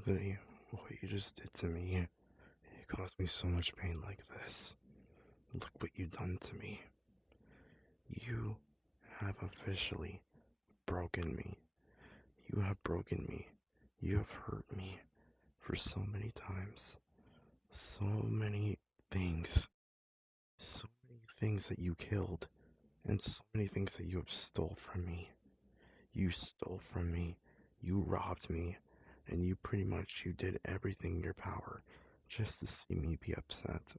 Anthony, what you just did to me, it caused me so much pain like this. Look what you done to me. You have officially broken me. You have broken me. You have hurt me for so many times. So many things. So many things that you killed. And so many things that you have stole from me. You stole from me. You robbed me. And you did everything in your power just to see me be upset.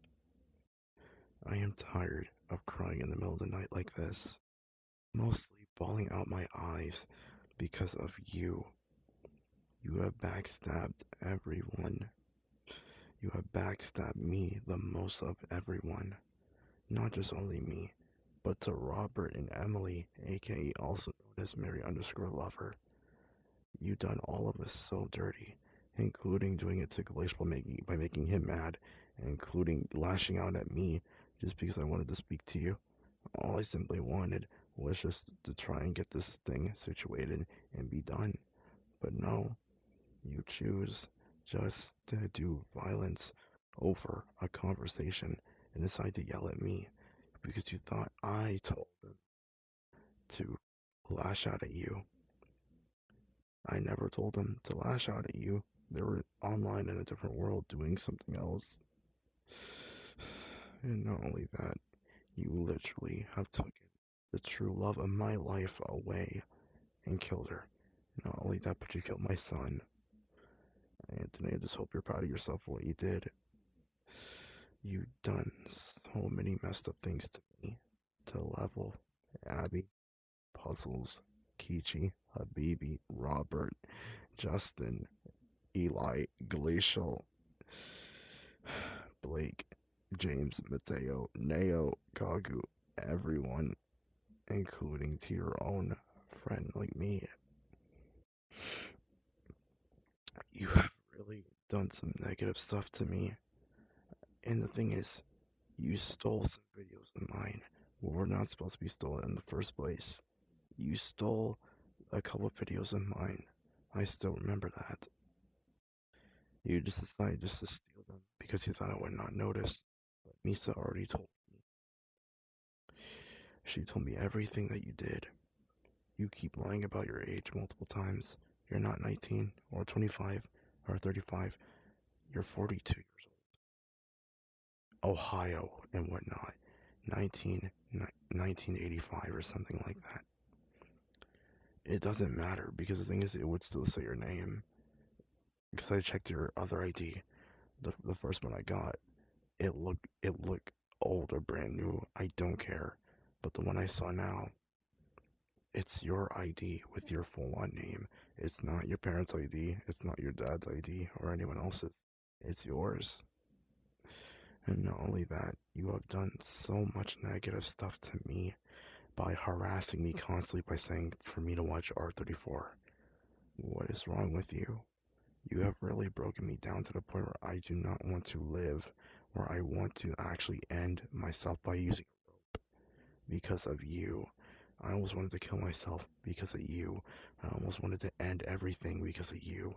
I am tired of crying in the middle of the night like this, mostly bawling out my eyes because of you. You have backstabbed everyone. You have backstabbed me the most of everyone. Not just only me, but to Robert and Emily, aka also known as Mary underscore lover. You done all of us so dirty, including doing it to Glacial by making him mad, including lashing out at me just because I wanted to speak to you. All I simply wanted was just to try and get this thing situated and be done. But no, you choose just to do violence over a conversation and decide to yell at me because you thought I told them to lash out at you. I never told them to lash out at you. They were online in a different world doing something else. And not only that, you literally have taken the true love of my life away and killed her. Not only that, but you killed my son. Anthony, I just hope you're proud of yourself for what you did. You've done so many messed up things to me. To Level, Abby, Puzzles, Kichi, Habibi, Robert, Justin, Eli, Glacial, Blake, James, Mateo, Neo, Kagu, everyone, including to your own friend like me. You have really done some negative stuff to me. And the thing is, you stole some videos of mine where we're not supposed to be stolen in the first place. You stole a couple of videos of mine. I still remember that. You just decided just to steal them because you thought I would not notice. But Misa already told me. She told me everything that you did. You keep lying about your age multiple times. You're not 19 or 25 or 35. You're 42 years old. Ohio and whatnot. 1985 or something like that. It doesn't matter because the thing is, it would still say your name. Because I checked your other ID, the first one I got, it looked old or brand new. I don't care, but the one I saw now, it's your ID with your full on name. It's not your parents' ID. It's not your dad's ID or anyone else's. It's yours. And not only that, you have done so much negative stuff to me by harassing me constantly by saying for me to watch R34. What is wrong with you? You have really broken me down to the point where I do not want to live, where I want to actually end myself by using a rope because of you. I almost wanted to kill myself because of you. I almost wanted to end everything because of you.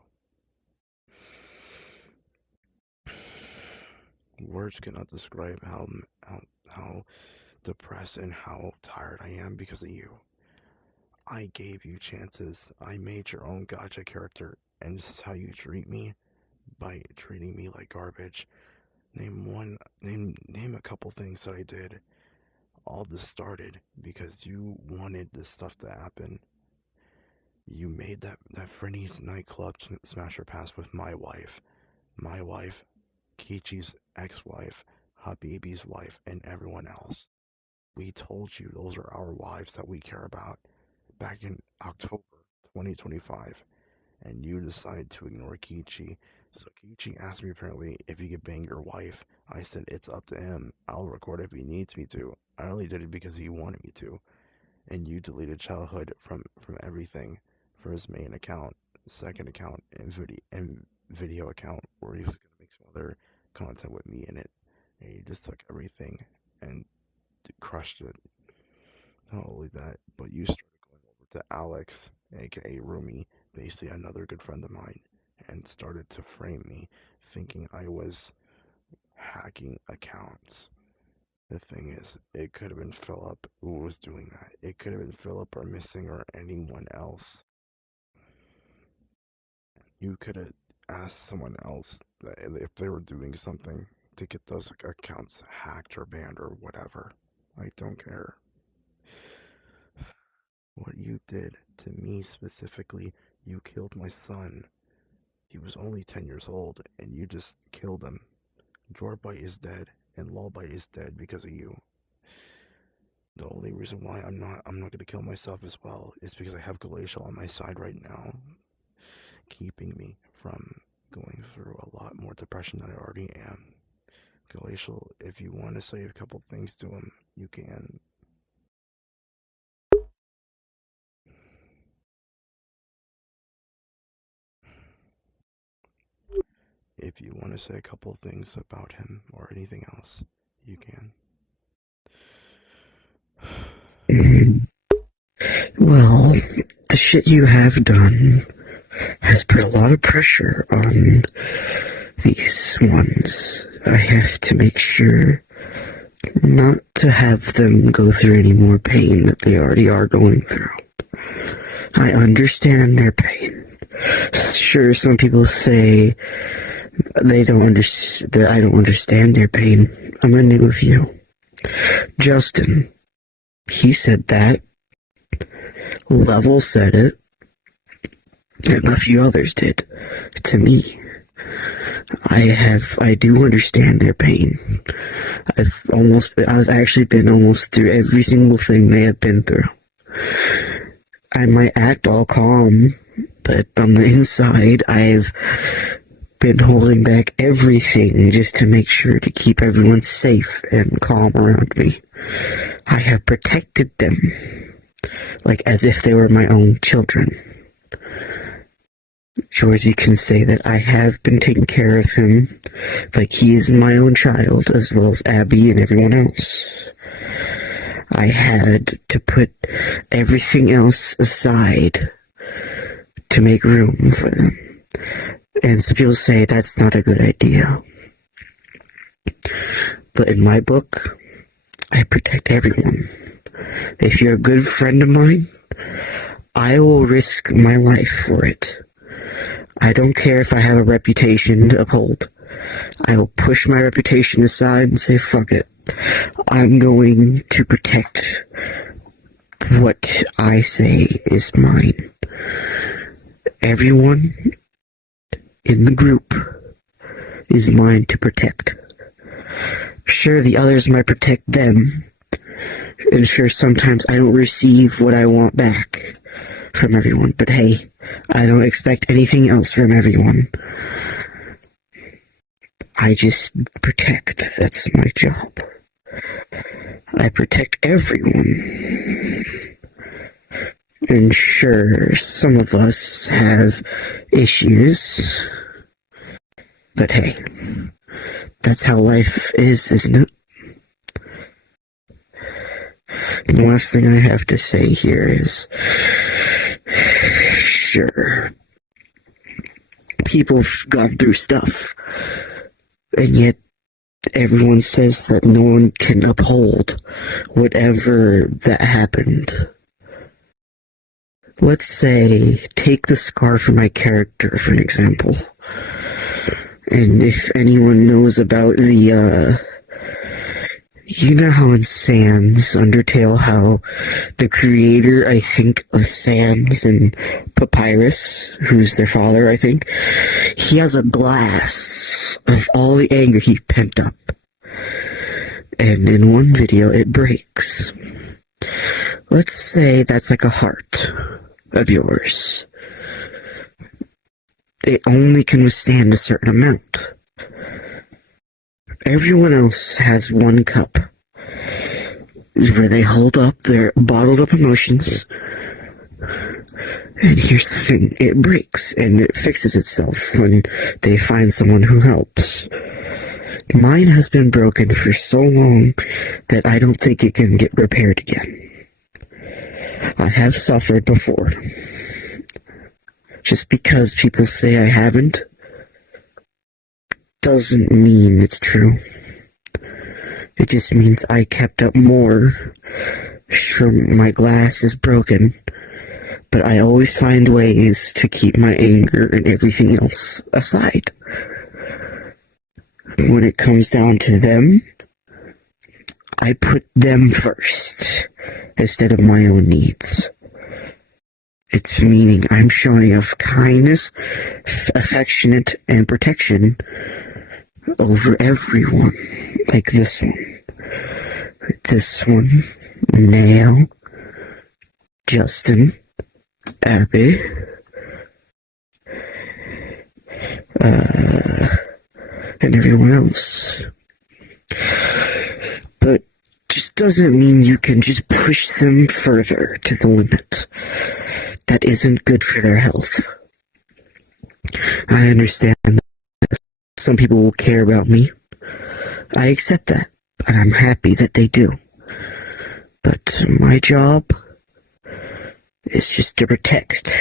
Words cannot describe how depressed and how tired I am because of you. I gave you chances. I made your own gacha character, and this is how you treat me by treating me like garbage. Name a couple things that I did. All this started because you wanted this stuff to happen. You made that Freddy's nightclub smasher pass with my wife, Kichi's ex-wife, Habibi's wife, and everyone else. We told you those are our wives that we care about back in October 2025, and you decided to ignore Kichi. So Kichi asked me apparently if he could bang your wife. I said it's up to him. I'll record if he needs me to. I only did it because he wanted me to. And you deleted childhood from everything, from his main account, second account, and video account where he was gonna make some other content with me in it. And you just took everything and crushed it. Not only that, but you started going over to Alex, aka Rumi, basically another good friend of mine, and started to frame me, thinking I was hacking accounts. The thing is, it could have been Philip who was doing that. It could have been Philip or Missing or anyone else. You could have asked someone else if they were doing something to get those accounts hacked or banned or whatever. I don't care. What you did to me specifically, you killed my son. He was only 10 years old, and you just killed him. Jorbite is dead, and Lullbite is dead because of you. The only reason why I'm not gonna kill myself as well is because I have Glacial on my side right now, keeping me from going through a lot more depression than I already am. Glacial, if you want to say a couple things to him, you can. If you want to say a couple things about him or anything else, you can. Well, the shit you have done has put a lot of pressure on these ones. I have to make sure not to have them go through any more pain that they already are going through. I understand their pain. Sure, some people say they don't that I don't understand their pain. I'm gonna name a few. Justin, he said that. Level said it. And a few others did. To me. I do understand their pain. I've actually been almost through every single thing they have been through. I might act all calm, but on the inside, I've been holding back everything just to make sure to keep everyone safe and calm around me. I have protected them, like as if they were my own children. Georgie can say that I have been taking care of him like he is my own child, as well as Abby and everyone else. I had to put everything else aside to make room for them. And some people say that's not a good idea. But in my book, I protect everyone. If you're a good friend of mine, I will risk my life for it. I don't care if I have a reputation to uphold. I will push my reputation aside and say, fuck it. I'm going to protect what I say is mine. Everyone in the group is mine to protect. Sure, the others might protect them. And sure, sometimes I don't receive what I want back from everyone. But hey, I don't expect anything else from everyone. I just protect. That's my job. I protect everyone. And sure, some of us have issues. But hey, that's how life is, isn't it? And the last thing I have to say here is, sure, people have gone through stuff, and yet everyone says that no one can uphold whatever that happened. Let's say, take the scar from my character for an example. And if anyone knows about the, you know how in Sans, Undertale, how the creator, I think, of Sans and Papyrus, who's their father, I think, he has a glass of all the anger he pent up. And in one video, it breaks. Let's say that's like a heart of yours. It only can withstand a certain amount. Everyone else has one cup where they hold up their bottled up emotions. And here's the thing, it breaks and it fixes itself when they find someone who helps. Mine has been broken for so long that I don't think it can get repaired again. I have suffered before. Just because people say I haven't doesn't mean it's true. It just means I kept up more. Sure, my glass is broken, but I always find ways to keep my anger and everything else aside. When it comes down to them, I put them first instead of my own needs. It's meaning I'm showing of kindness, affectionate, and protection over everyone. Like this one, Nail, Justin, Abby, and everyone else. But just doesn't mean you can just push them further to the limit. That isn't good for their health. I understand that some people will care about me. I accept that, and I'm happy that they do. But my job is just to protect.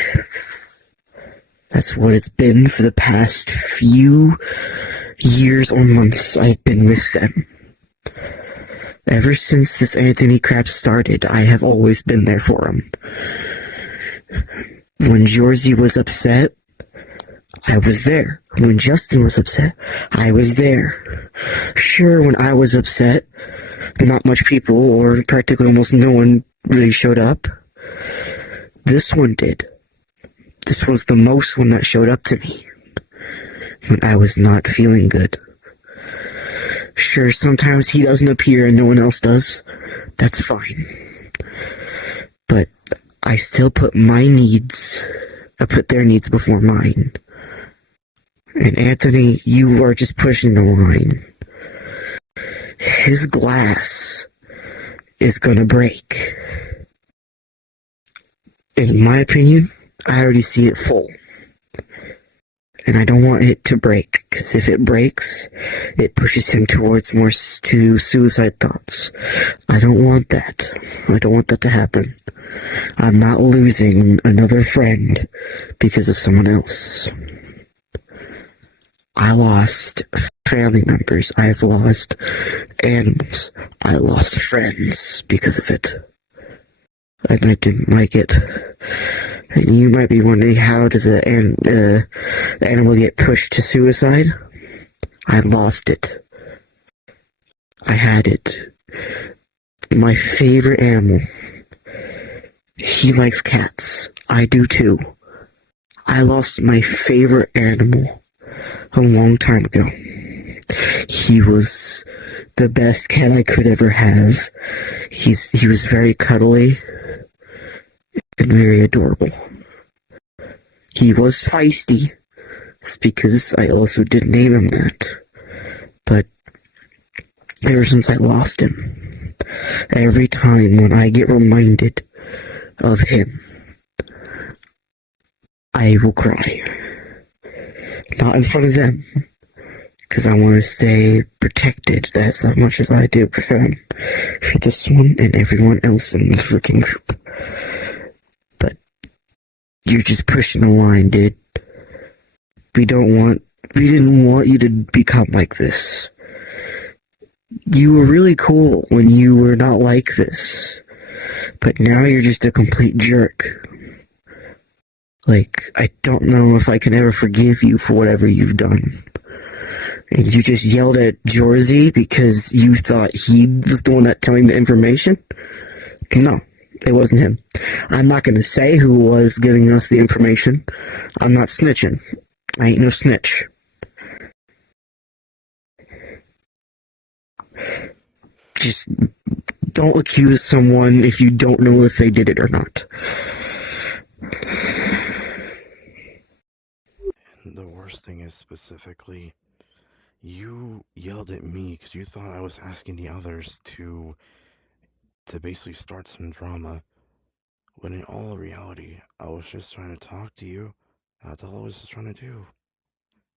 That's what it's been for the past few years or months I've been with them. Ever since this Anthony crap started, I have always been there for him. When Jorzy was upset, I was there. When Justin was upset, I was there. Sure, when I was upset, not much people, or practically almost no one, really showed up. This one did. This was the most one that showed up to me when I was not feeling good. Sure, sometimes he doesn't appear and no one else does. That's fine. But I still put my needs, I put their needs before mine. And Anthony, you are just pushing the line. His glass is gonna break. In my opinion, I already see it full. And I don't want it to break, because if it breaks, it pushes him towards more to suicide thoughts. I don't want that. I don't want that to happen. I'm not losing another friend because of someone else. I lost family members. I've lost animals. I lost friends because of it. And I didn't like it. And you might be wondering, how does an animal get pushed to suicide? I lost it. I had it. My favorite animal. He likes cats. I do too. I lost my favorite animal a long time ago. He was the best cat I could ever have. He was very cuddly and very adorable. He was feisty. It's because I also did name him that. But ever since I lost him, every time when I get reminded of him, I will cry. Not in front of them, because I want to stay protected as much as I do for them, for this one and everyone else in the freaking group. But you're just pushing the line, dude. We didn't want you to become like this. You were really cool when you were not like this, but now you're just a complete jerk. Like, I don't know if I can ever forgive you for whatever you've done. And you just yelled at Jorzy because you thought he was the one that telling the information? No, it wasn't him. I'm not going to say who was giving us the information. I'm not snitching. I ain't no snitch. Just don't accuse someone if you don't know if they did it or not. And the worst thing is, specifically, you yelled at me because you thought I was asking the others to basically start some drama, when in all reality, I was just trying to talk to you. That's all I was just trying to do.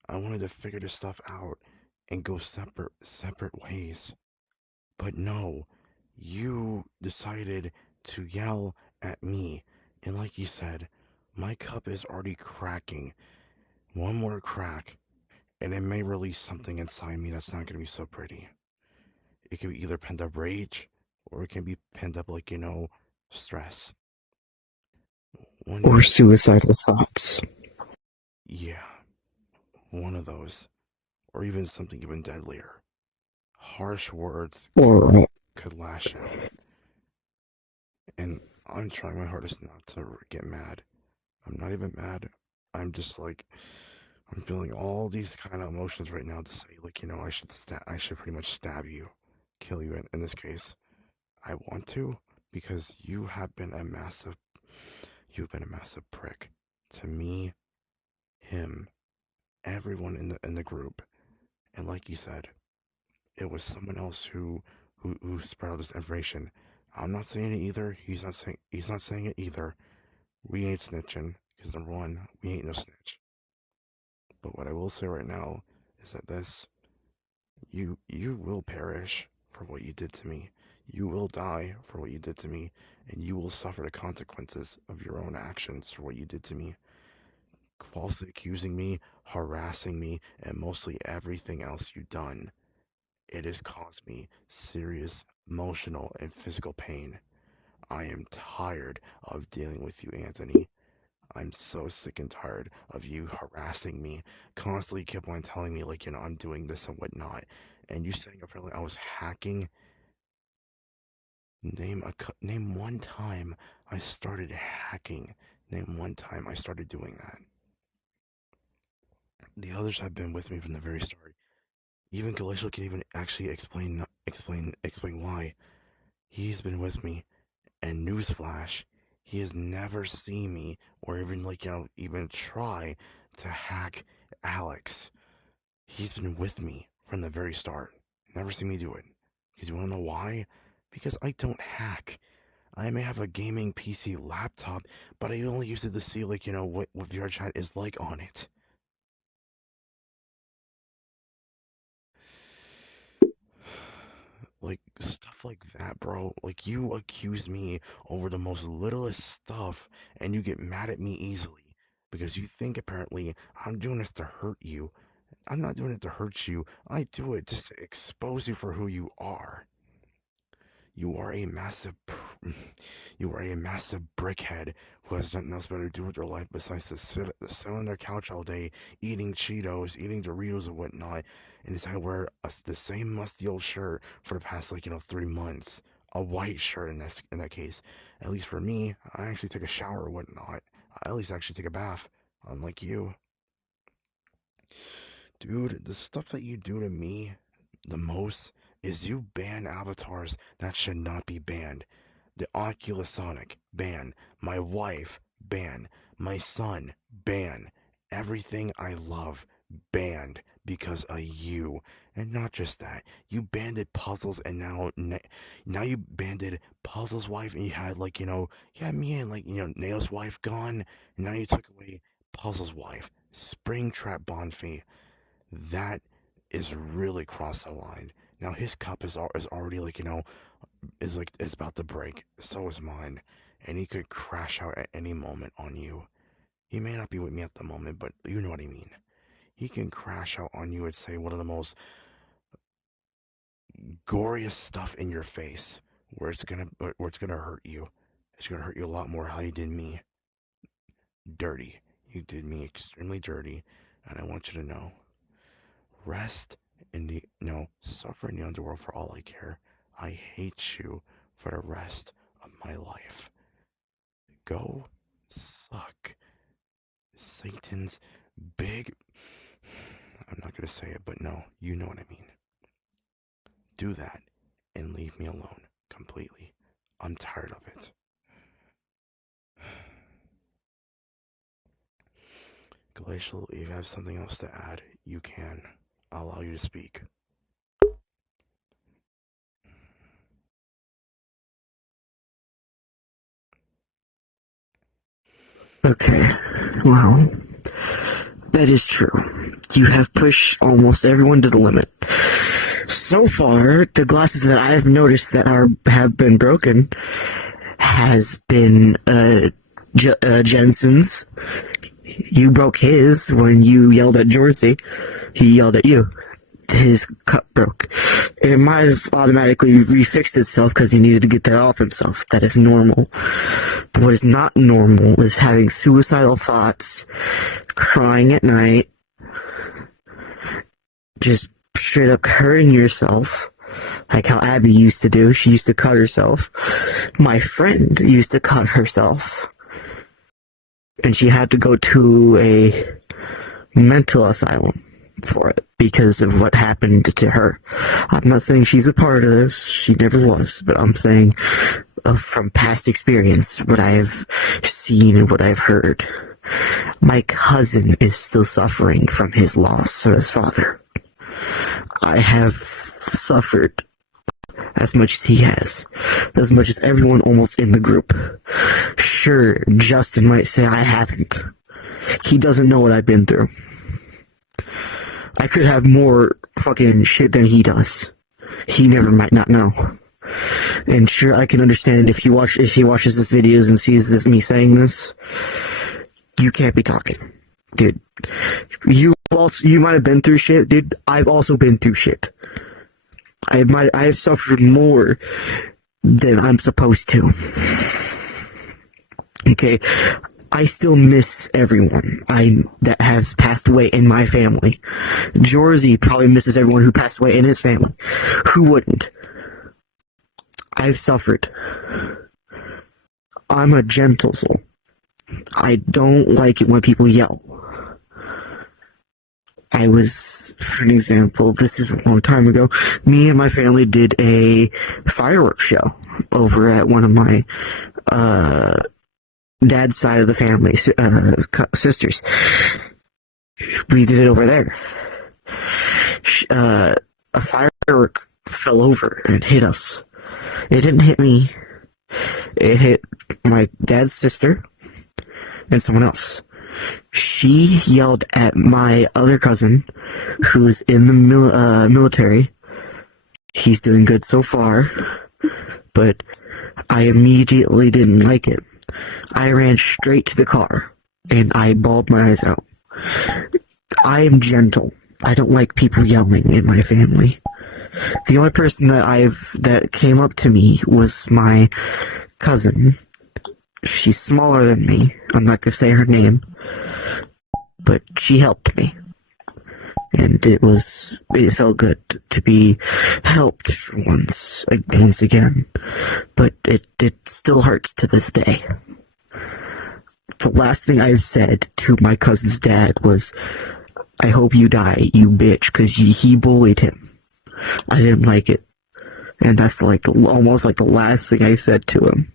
I wanted to figure this stuff out and go separate ways. But no, you decided to yell at me. And like you said, My cup is already cracking. One more crack, and it may release something inside me that's not going to be so pretty. It can be either pent up rage, or it can be pent up, like, stress. One Or day, suicidal thoughts. yeah, one of those. Or even something even deadlier. Harsh words Or could lash out. And I'm trying my hardest not to get mad. I'm not even mad. I'm just like, I'm feeling all these kind of emotions right now to say, like, I should pretty much stab you, kill you in this case. I want to because you've been a massive prick to me, him, everyone in the group. And like you said, it was someone else who spread all this information. I'm not saying it either. He's not saying it either. We ain't snitching because number one, we ain't no snitch. But what I will say right now is that you will perish for what you did to me. You will die for what you did to me, and you will suffer the consequences of your own actions for what you did to me. Falsely accusing me, harassing me, and mostly everything else you've done. It has caused me serious emotional and physical pain. I am tired of dealing with you, Anthony. I'm so sick and tired of you harassing me, constantly kept on telling me, like, I'm doing this and whatnot. And you saying apparently I was hacking. Name one time I started hacking. Name one time I started doing that. The others have been with me from the very start. Even Galatial can even actually explain why. He's been with me, and newsflash, he has never seen me or even even try to hack Alex. He's been with me from the very start. Never seen me do it. Because you want to know why? Because I don't hack. I may have a gaming PC laptop, but I only use it to see what VRChat is like on it. Like stuff like that, bro. Like you accuse me over the most littlest stuff and you get mad at me easily because you think apparently I'm doing this to hurt you. I'm not doing it to hurt you. I do it just to expose you for who you are. You are a massive, you are a massive brickhead who has nothing else better to do with their life besides to sit on their couch all day, eating Cheetos, eating Doritos and whatnot, and decide to wear the same musty old shirt for the past 3 months. A white shirt in that case. At least for me, I actually take a shower or whatnot. I at least actually take a bath, unlike you. Dude, the stuff that you do to me the most is you ban avatars that should not be banned. The Oculus Sonic, ban. My wife, ban. My son, ban. Everything I love, banned because of you. And not just that, you banned Puzzles, and now you banned Puzzle's wife, and you had me and Nail's wife gone, and now you took away Puzzle's wife. Springtrap Bonfie. That is really crossed the line. Now his cup is already is about to break. So is mine, and he could crash out at any moment on you. He may not be with me at the moment, but you know what I mean. He can crash out on you and say one of the most goriest stuff in your face, where it's gonna hurt you. It's gonna hurt you a lot more how you did me. Dirty. You did me extremely dirty, and I want you to know. Rest in the no, suffer in the underworld for all I care. I hate you for the rest of my life. Go suck Satan's big. I'm not gonna say it, but no, you know what I mean. Do that and leave me alone completely. I'm tired of it. Glacial, if you have something else to add, you can. I'll allow you to speak. Okay, well, that is true. You have pushed almost everyone to the limit. So far, the glasses that I've noticed that have been broken has been Jensen's. You broke his when you yelled at Jorzy. He yelled at you. His cup broke. It might have automatically refixed itself because he needed to get that off himself. That is normal. But what is not normal is having suicidal thoughts, crying at night, just straight up hurting yourself, like how Abby used to do. She used to cut herself. My friend used to cut herself. And she had to go to a mental asylum for it because of what happened to her. I'm not saying she's a part of this. She never was. But I'm saying from past experience, what I have seen and what I've heard. My cousin is still suffering from his loss of his father. I have suffered as much as he has, as much as everyone almost in the group. Sure, Justin might say I haven't. He doesn't know what I've been through. I could have more fucking shit than he does. He never might not know. And sure, I can understand if he watches this videos and sees this me saying this. You can't be talking, dude. You might have been through shit, dude. I've also been through shit. I have suffered more than I'm supposed to. Okay, I still miss everyone that has passed away in my family. Jorzy probably misses everyone who passed away in his family. Who wouldn't? I've suffered. I'm a gentle soul. I don't like it when people yell. For an example, this is a long time ago, me and my family did a fireworks show over at one of my dad's side of the family, sisters. We did it over there. A firework fell over and hit us. It didn't hit me. It hit my dad's sister and someone else. She yelled at my other cousin, who's in the military. He's doing good so far, but I immediately didn't like it. I ran straight to the car, and I bawled my eyes out. I am gentle. I don't like people yelling in my family. The only person that came up to me was my cousin. She's smaller than me. I'm not gonna say her name, but she helped me, and it felt good to be helped for once again. But it still hurts to this day. The last thing I've said to my cousin's dad was, "I hope you die, you bitch," because he bullied him. I didn't like it, and that's almost like the last thing I said to him.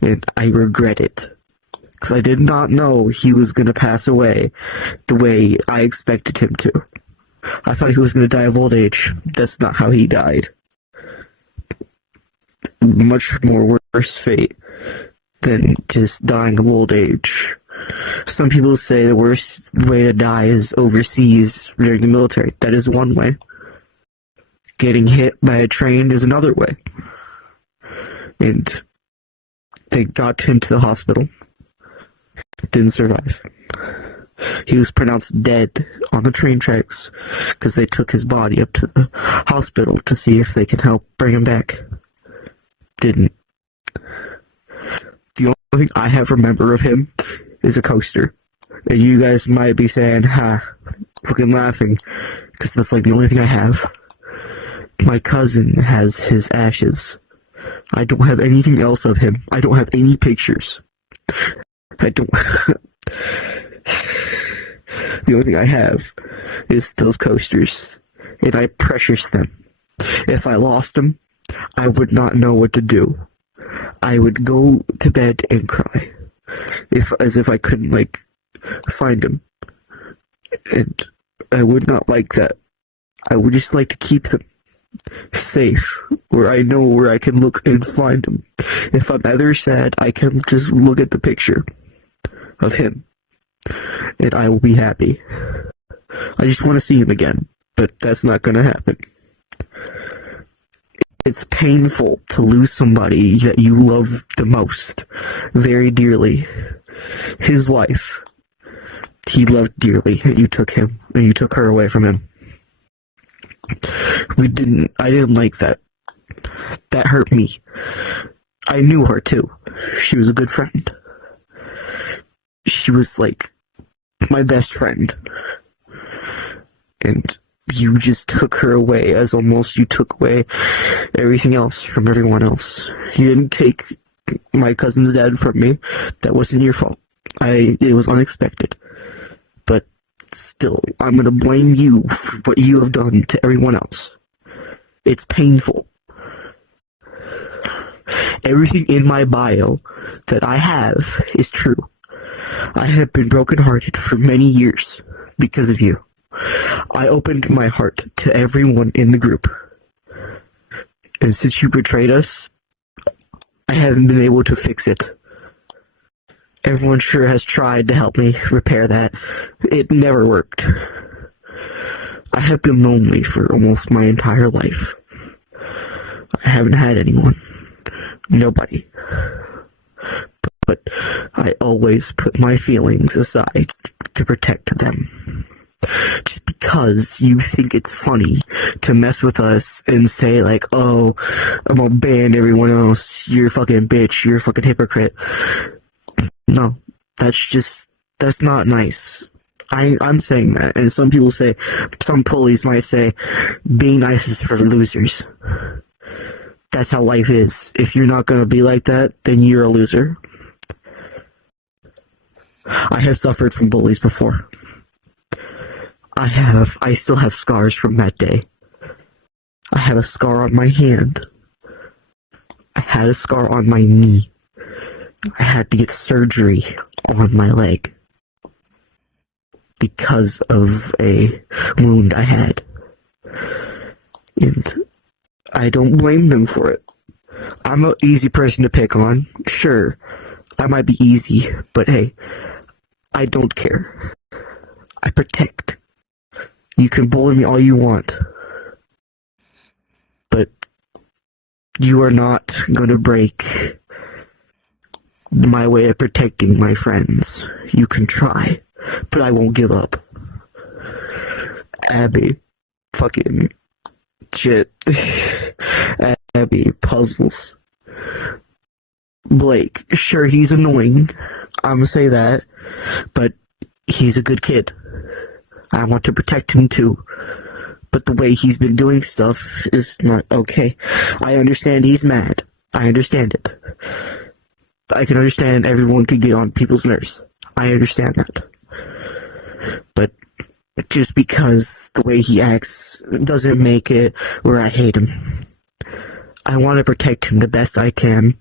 And I regret it, because I did not know he was going to pass away the way I expected him to. I thought he was going to die of old age. That's not how he died. Much more worse fate than just dying of old age. Some people say the worst way to die is overseas during the military. That is one way. Getting hit by a train is another way. And they got him to the hospital. Didn't survive. He was pronounced dead on the train tracks because they took his body up to the hospital to see if they can help bring him back. Didn't. The only thing I have remember of him is a coaster. And you guys might be saying, ha, fucking laughing, because that's like the only thing I have. My cousin has his ashes. I don't have anything else of him. I don't have any pictures. I don't. The only thing I have is those coasters, and I precious them. If I lost them, I would not know what to do. I would go to bed and cry, as if I couldn't find them, and I would not like that. I would just like to keep them safe, where I know where I can look and find him. If I'm ever sad, I can just look at the picture of him, and I will be happy. I just want to see him again, but that's not going to happen. It's painful to lose somebody that you love the most, very dearly. His wife, he loved dearly, and you took her away from him. I didn't like that. That hurt me. I knew her too. She was a good friend. She was like my best friend. And you just took her away as almost you took away everything else from everyone else. You didn't take my cousin's dad from me. That wasn't your fault. It was unexpected. But still, I'm gonna blame you for what you have done to everyone else. It's painful. Everything in my bio that I have is true. I have been brokenhearted for many years because of you. I opened my heart to everyone in the group. And since you betrayed us, I haven't been able to fix it. Everyone sure has tried to help me repair that. It never worked. I have been lonely for almost my entire life. I haven't had anyone. Nobody. But I always put my feelings aside to protect them. Just because you think it's funny to mess with us and say like, oh, I'm gonna ban everyone else, you're a fucking bitch, you're a fucking hypocrite. No, that's not nice. I'm saying that, and some bullies might say, being nice is for losers. That's how life is. If you're not gonna be like that, then you're a loser. I have suffered from bullies before. I still have scars from that day. I had a scar on my hand. I had a scar on my knee. I had to get surgery on my leg because of a wound I had. And I don't blame them for it. I'm an easy person to pick on. Sure, I might be easy, but hey, I don't care. I protect. You can bully me all you want, but you are not going to break my way of protecting my friends. You can try, but I won't give up. Abby, fucking shit. Abby, puzzles. Blake, sure, he's annoying. I'm gonna say that, but he's a good kid. I want to protect him too. But the way he's been doing stuff is not okay. I understand he's mad. I understand it. I can understand everyone could get on people's nerves. I understand that. But just because the way he acts doesn't make it where I hate him. I want to protect him the best I can.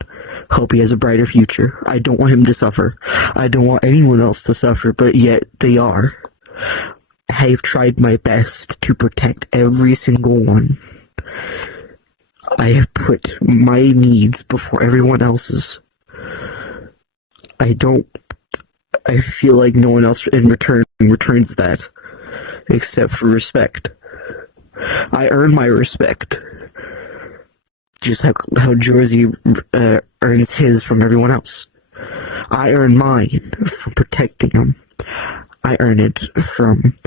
Hope he has a brighter future. I don't want him to suffer. I don't want anyone else to suffer, but yet they are. I've tried my best to protect every single one. I have put my needs before everyone else's. I feel like no one else in return returns that, except for respect. I earn my respect. Just how Jersey earns his from everyone else. I earn mine from protecting them. I earn it from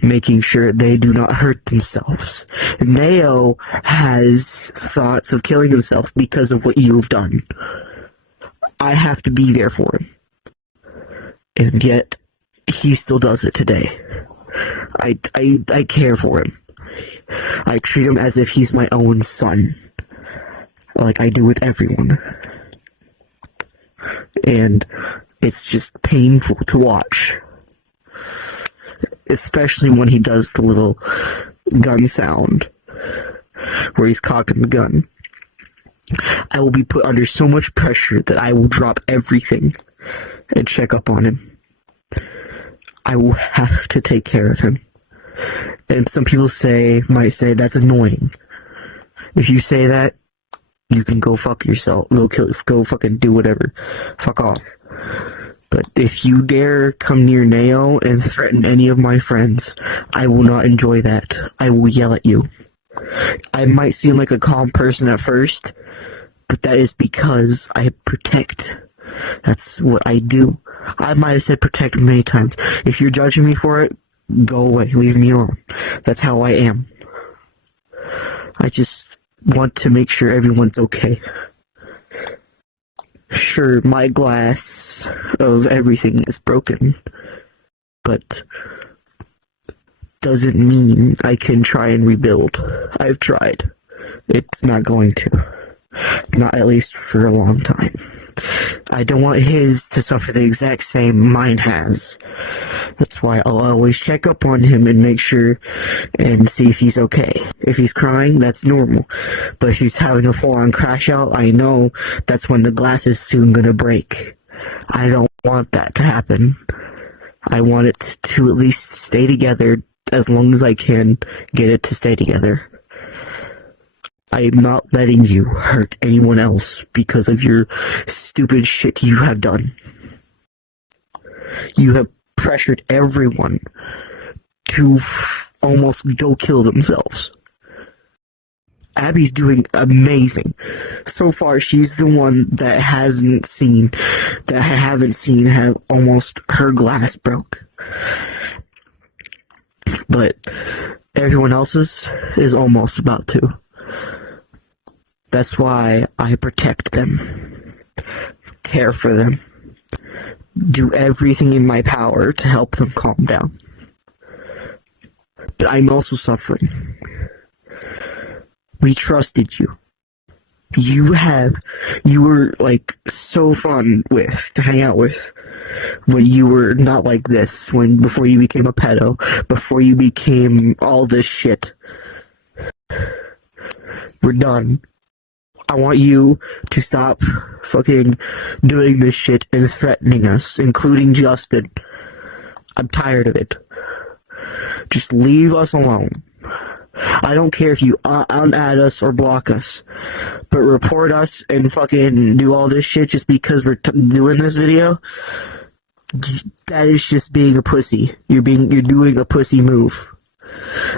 making sure they do not hurt themselves. Neo has thoughts of killing himself because of what you've done. I have to be there for him. And yet, he still does it today. I care for him. I treat him as if he's my own son. Like I do with everyone. And it's just painful to watch. Especially when he does the little gun sound where he's cocking the gun. I will be put under so much pressure that I will drop everything and check up on him. I will have to take care of him. And some people might say that's annoying. If you say that, you can go fuck yourself. Go fucking do whatever. Fuck off. But if you dare come near Neo and threaten any of my friends, I will not enjoy that. I will yell at you. I might seem like a calm person at first, but that is because I protect. That's what I do. I might have said protect many times. If you're judging me for it, go away. Leave me alone. That's how I am. I just want to make sure everyone's okay. Sure, my glass of everything is broken, but doesn't mean I can try and rebuild. I've tried. It's not going to. Not at least for a long time. I don't want his to suffer the exact same mine has. That's why I'll always check up on him and make sure and see if he's okay. If he's crying, that's normal. But if he's having a full-on crash out, I know that's when the glass is soon gonna break. I don't want that to happen. I want it to at least stay together as long as I can get it to stay together. I am not letting you hurt anyone else because of your stupid shit you have done. You have pressured everyone to almost go kill themselves. Abby's doing amazing. So far, she's the one that I haven't seen have almost her glass broke. But everyone else's is almost about to. That's why I protect them, care for them, do everything in my power to help them calm down. But I'm also suffering. We trusted you. You were like so fun to hang out with when you were not like this, before you became a pedo, before you became all this shit. We're done. I want you to stop fucking doing this shit and threatening us, including Justin. I'm tired of it. Just leave us alone. I don't care if you unadd us or block us, but report us and fucking do all this shit just because we're doing this video. That is just being a pussy. You're doing a pussy move.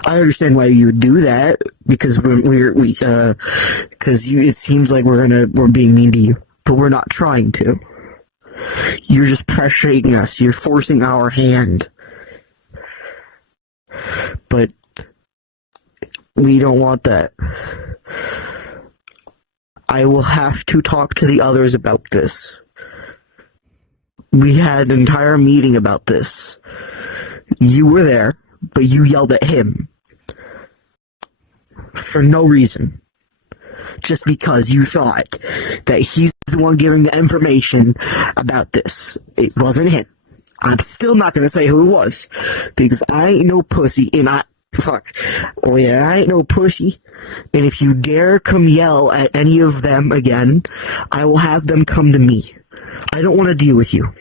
I understand why you would do that because it seems like we're being mean to you, but we're not trying to. You're just pressuring us. You're forcing our hand. But we don't want that. I will have to talk to the others about this. We had an entire meeting about this. You were there, but you yelled at him. For no reason. Just because you thought that he's the one giving the information about this. It wasn't him. I'm still not gonna say who it was. Because I ain't no pussy and I ain't no pussy. And if you dare come yell at any of them again, I will have them come to me. I don't want to deal with you.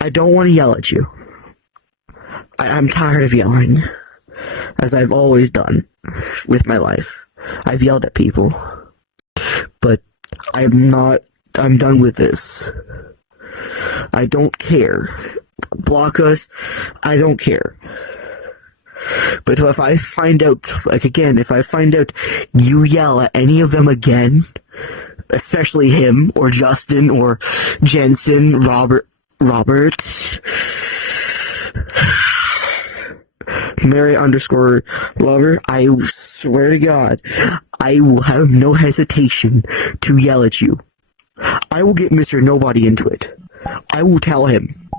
I don't want to yell at you. I'm tired of yelling, as I've always done with my life. I've yelled at people, but I'm done with this. I don't care. Block us, I don't care. But if I find out, if I find out you yell at any of them again, especially him, or Justin, or Jensen, Robert, Mary_lover, I swear to God, I will have no hesitation to yell at you. I will get Mr. Nobody into it. I will tell him.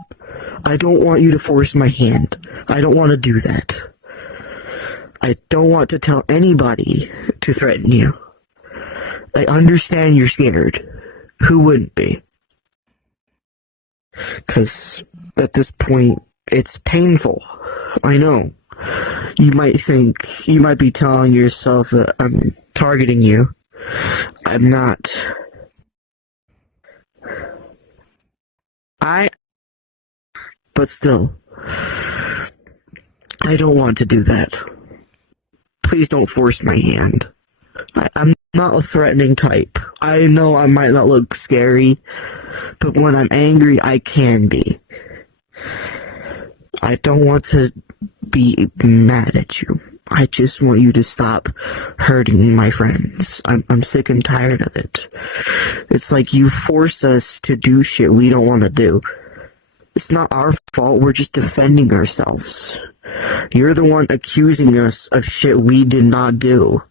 I don't want you to force my hand. I don't want to do that. I don't want to tell anybody to threaten you. I understand you're scared. Who wouldn't be? Because at this point, it's painful. I know. You might be telling yourself that I'm targeting you. I'm not. But still, I don't want to do that. Please don't force my hand. I'm not a threatening type. I know I might not look scary, but when I'm angry, I can be. I don't want to be mad at you. I just want you to stop hurting my friends. I'm sick and tired of it. It's like you force us to do shit we don't want to do. It's not our fault, we're just defending ourselves. You're the one accusing us of shit we did not do.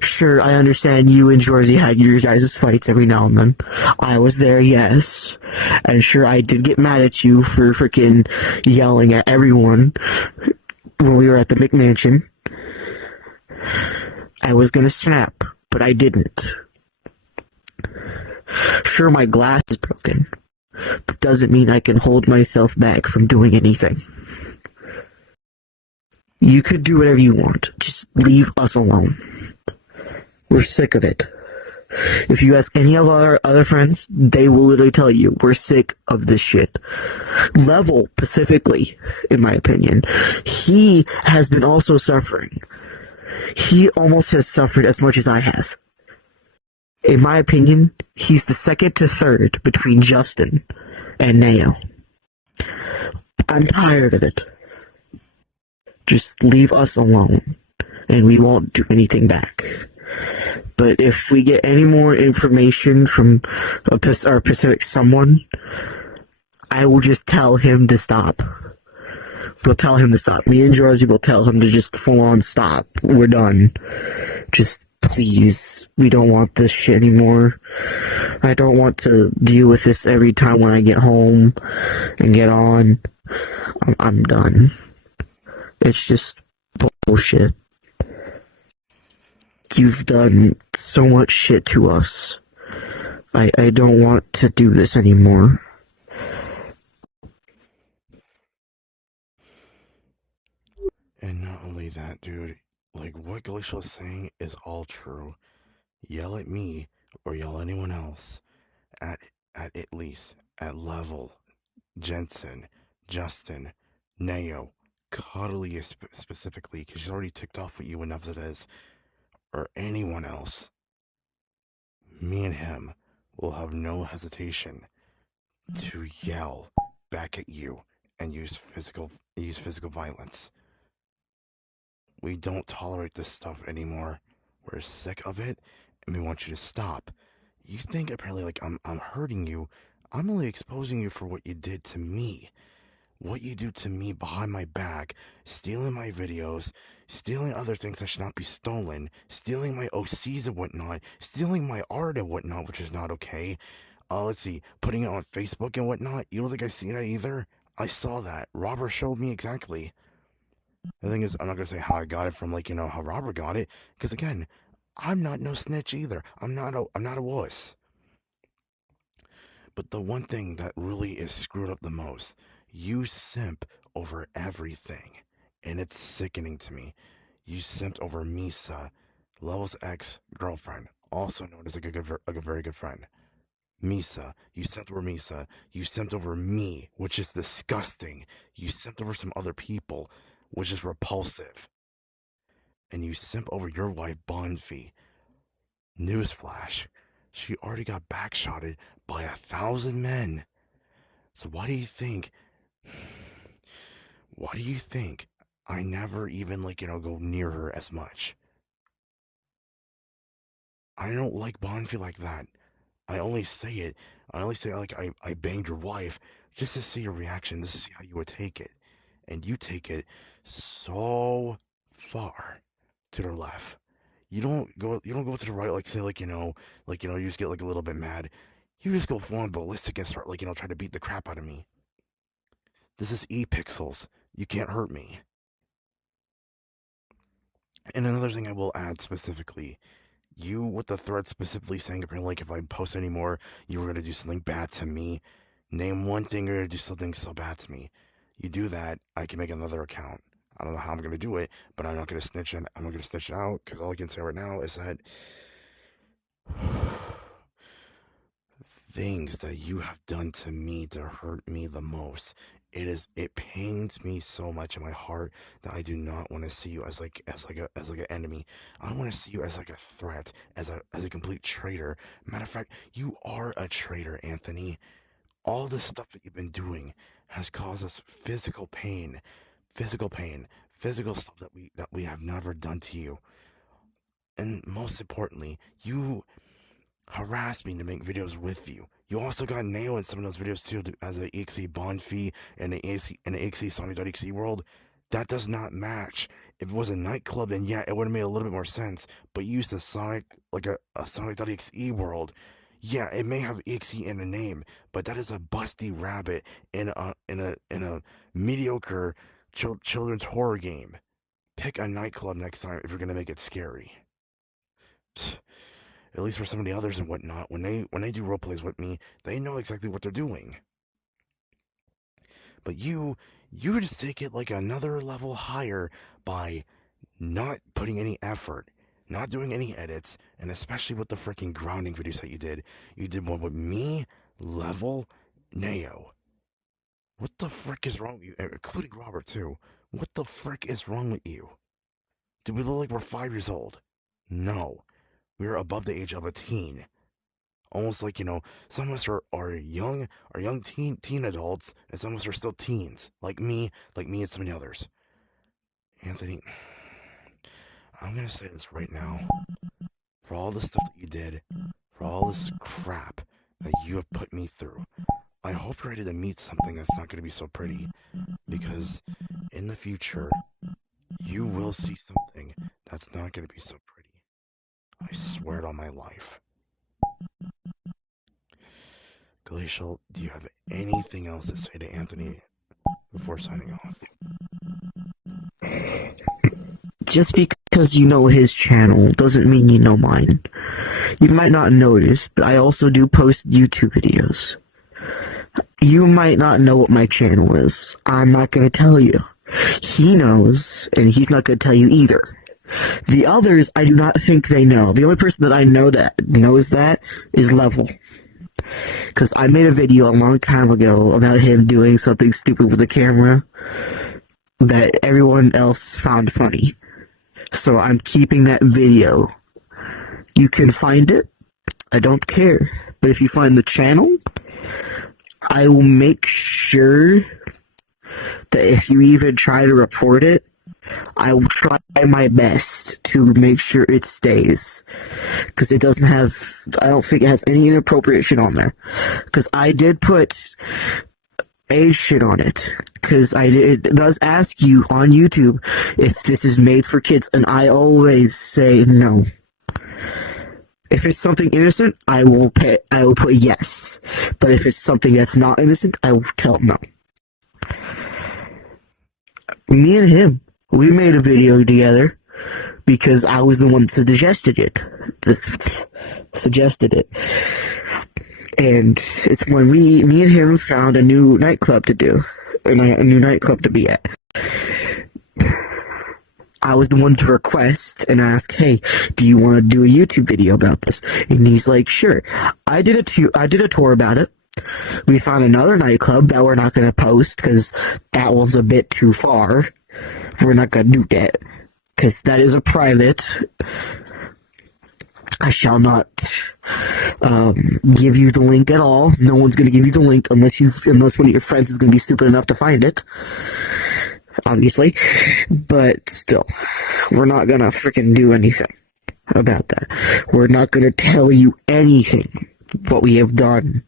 Sure, I understand you and Jorzy had your guys' fights every now and then. I was there, yes. And sure, I did get mad at you for freaking yelling at everyone when we were at the McMansion. I was gonna snap, but I didn't. Sure, my glass is broken, but doesn't mean I can hold myself back from doing anything. You could do whatever you want. Just leave us alone. We're sick of it. If you ask any of our other friends, they will literally tell you, we're sick of this shit. Level, specifically, in my opinion, he has been also suffering. He almost has suffered as much as I have. In my opinion, he's the second to third between Justin and Nao. I'm tired of it. Just leave us alone, and we won't do anything back. But if we get any more information from our Pacific someone, I will just tell him to stop. We'll tell him to stop. Me and Jorzy will tell him to just full on stop. We're done. Just please, we don't want this shit anymore. I don't want to deal with this every time when I get home and get on. I'm done. It's just bullshit. You've done so much shit to us. I don't want to do this anymore. And not only that, dude, like what Glacial is saying is all true. Yell at me or yell at anyone else at at least at Level, Jensen, Justin, Nao, Cuddly specifically, because she's already ticked off with you enough as it is, or anyone else. Me and him will have no hesitation to yell back at you and use physical violence. We don't tolerate this stuff anymore. We're sick of it, and we want you to stop. You think apparently like I'm hurting you. I'm only exposing you for what you did to me. What you do to me behind my back, stealing my videos, stealing other things that should not be stolen, stealing my OCs and whatnot, stealing my art and whatnot, which is not okay. Let's see, putting it on Facebook and whatnot. You don't think I see that either? I saw that. Robert showed me exactly. The thing is, I'm not gonna say how I got it from, like, how Robert got it, because again, I'm not no snitch either. I'm not a wuss. But the one thing that really is screwed up the most, you simp over everything, and it's sickening to me. You simped over Misa, Level's ex-girlfriend, also known as a very good friend. Misa, you simped over Misa. You simped over me, which is disgusting. You simped over some other people, which is repulsive. And you simp over your wife, Bonfi. Newsflash, she already got backshotted by 1,000 men. So why do you think I never even, go near her as much? I don't like Bonfi like that. I only say it. I only say, like, I banged your wife just to see your reaction, just to see how you would take it. And you take it so far to the left. You don't go to the right, like, say, you just get, like, a little bit mad. You just go full on ballistic and start, try to beat the crap out of me. This is E-Pixels. You can't hurt me. And another thing I will add specifically, you with the thread specifically saying, apparently, like, if I post anymore, you were going to do something bad to me. Name one thing you're going to do something so bad to me. You do that, I can make another account. I don't know how I'm going to do it, but I'm not going to snitch it. I'm not going to snitch it out, because all I can say right now is that things that you have done to me to hurt me the most. It pains me so much in my heart that I do not want to see you as an enemy. I want to see you as like a threat, as a complete traitor. Matter of fact, you are a traitor, Anthony. All the stuff that you've been doing has caused us physical pain, physical stuff that we have never done to you. And most importantly, you harassed me to make videos with you. You also got Neo in some of those videos too, as an EXE bond fee and an EXE Sonic.exe world. That does not match. If it was a nightclub, then yeah, it would have made a little bit more sense. But you used a Sonic, like a Sonic.exe world. Yeah, it may have EXE in a name, but that is a busty rabbit in a mediocre children's horror game. Pick a nightclub next time if you're gonna make it scary. At least for some of the others and whatnot, when they do role plays with me, they know exactly what they're doing. But you just take it like another level higher by not putting any effort, not doing any edits, and especially with the freaking grounding videos that you did. You did one with me, Level, Neo. What the frick is wrong with you? Including Robert too. What the frick is wrong with you? Do we look like we're 5 years old? No. We're above the age of a teen. Almost like, some of us are young teen adults, and some of us are still teens. Like me and some of the others. Anthony, I'm gonna say this right now. For all the stuff that you did, for all this crap that you have put me through, I hope you're ready to meet something that's not gonna be so pretty. Because in the future, you will see something that's not gonna be so pretty. I swear it on my life. Glacial, do you have anything else to say to Anthony before signing off? Just because you know his channel doesn't mean you know mine. You might not notice, but I also do post YouTube videos. You might not know what my channel is. I'm not going to tell you. He knows, and he's not going to tell you either. The others, I do not think they know. The only person that I know that knows that is Level. Because I made a video a long time ago about him doing something stupid with the camera that everyone else found funny. So I'm keeping that video. You can find it. I don't care. But if you find the channel, I will make sure that if you even try to report it, I will try my best to make sure it stays. Because it doesn't have, I don't think it has any inappropriate shit on there. Because I did put age shit on it. Because it does ask you on YouTube if this is made for kids, and I always say no. If it's something innocent, I will put yes. But if it's something that's not innocent, I will tell no. Me and him, we made a video together because I was the one that suggested it. And it's when me and him found a new nightclub to do, a new nightclub to be at. I was the one to request and ask, hey, do you want to do a YouTube video about this? And he's like, sure. I did a tour about it. We found another nightclub that we're not going to post because that one's a bit too far. We're not going to do that because that is a private. I shall not give you the link at all. No one's going to give you the link unless one of your friends is going to be stupid enough to find it. Obviously. But still, we're not going to freaking do anything about that. We're not going to tell you anything what we have done.